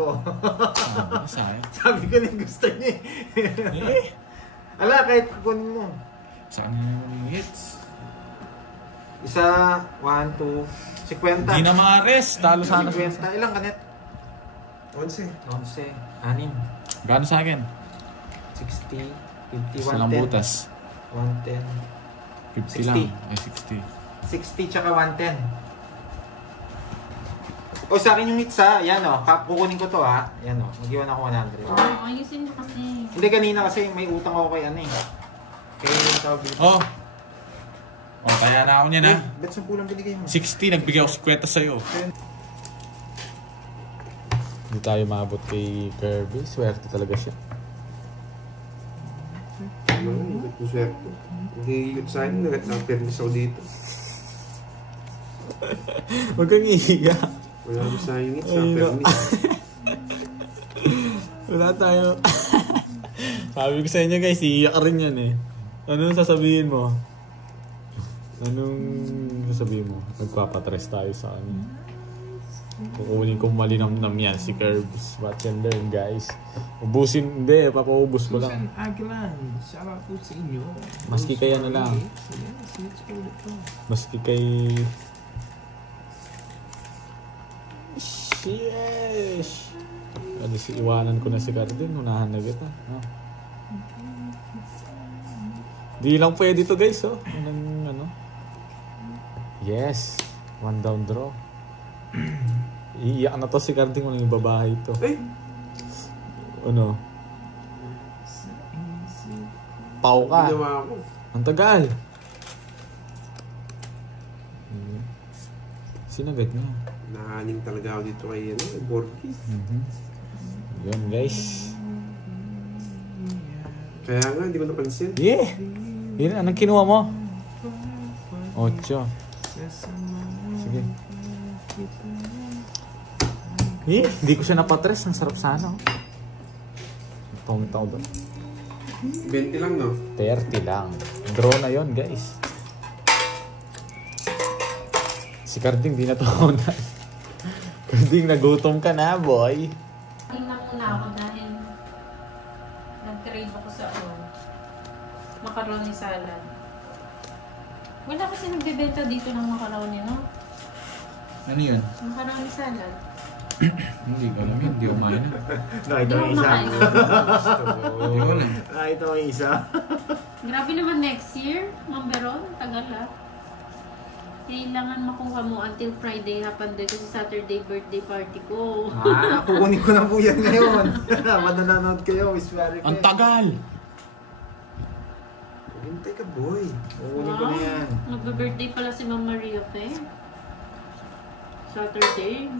Sayang. Sabi ko na yung gusto niya eh. Eh, Ala, kahit kukunin mo. saan yung hits? Isa, 1, 2, 50. Di na maris. Talo sana. 50. Ilang kanet? 11. 11. 6. Gano'n sa akin? 60. 50. Isa lang 110. butas. 110. 50 60. lang. Eh, 60. 60 tsaka 110. O sa akin yung hits ha. Yan o. Kukunin ko to ha. Yan o. Mag-iwan ako 100. Oo, ayusin mo kasi. Hindi, kanina kasi may utang ako kay ano eh. Kay tawag dito. Oh. Oh, kaya na ako niyan ha. Ba't 10 lang binigay mo? 60, nagbigay ako 50 sa'yo. Hindi tayo maabot kay Kirby. Swerte talaga siya. Ano, ikot mo swerte. Hindi ikot sa akin. Nag-permis ako dito. Huwag kang ihiga. Wala ko sa akin. Sa Ayun na. permis. Wala tayo. Sabi ko sa inyo guys, iiyak rin yan eh. Anong sasabihin mo? Anong sasabihin mo? Nagpapatres tayo sa kanya. Kukunin kong malinamnam yan si Curbs. Watch and learn guys. Ubusin, hindi, papaubos ko lang. Susan Aguilan, shout out po sa inyo. Maski kay ano lang. Yes, let's go ito. Maski kay... Sheesh! Ano si iwanan ko na si Cardin, unahan na kita. Oh. Di lang pwede to guys, oh. Anong, ano? Yes! 1 down draw. Iiyak na to si Cardin kung yung babae ito. Ay! Ano? Pau ka. Ginawa ko. Ang tagal. Sinagad niya. Nahaning talaga ako dito kay ano, Borgi. Yun guys. Kaya nga, hindi ko napansin. Yeah! Yun, anong kinuha mo? 8. Sige. Eh, hindi ko siya napatres. Ang sarap sana. Tumitaw doon. 20 lang, no? 30 lang. Draw na yon guys. Si Carding, di na to na. Carding, nagutom ka na, boy. Tingnan muna ako dahil nag-trade ako sa macaroni salad. Wala kasi nagbebenta dito ng macaroni, no? Ano yun? Macaroni salad. Hindi ko alam yun. Hindi ko kumain. Nakita ko Hindi yung mo isa. makain. Hindi ko alam. Nakita ko yung isa. Grabe naman next year, Ma'am Beron, tagal ah. Kailangan makuha mo until Friday happen day kasi Saturday birthday party ko. Kukunin ko na po yan ngayon. Mananonood kayo, Wiswari Ang tagal! Hintay ka, boy. Kukunin ko na yan. Magbe-birthday pala si Ma'am Maria Fe. Saturday.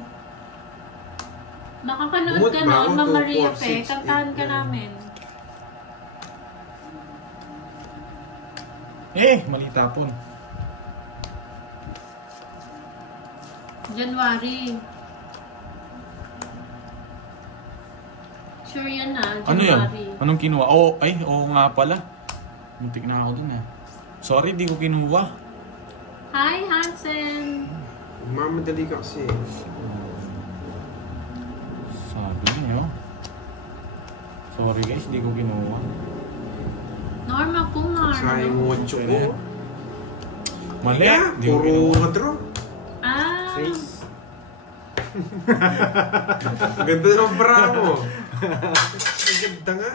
Nakakanood Bumot ka ba noon, ako? Ma'am 2, Maria 4, Fe. 6, Kantahan 8, ka 9. namin. Mali tapon. January. Sure yan na, Ano yan? January. Anong kinuha? Oo nga pala. Muntik na ako dun eh. Sorry, di ko kinuha. Hi, Hansen! Mamadali ka kasi. Sabi niyo. Sorry guys, di ko kinuha. Norma Kumar. Sayang mo ang tsoko. Mali, Yeah, di ko puro kinuha. ka-draw. Ah! Ang ganda ng bra mo. Ang ganda nga.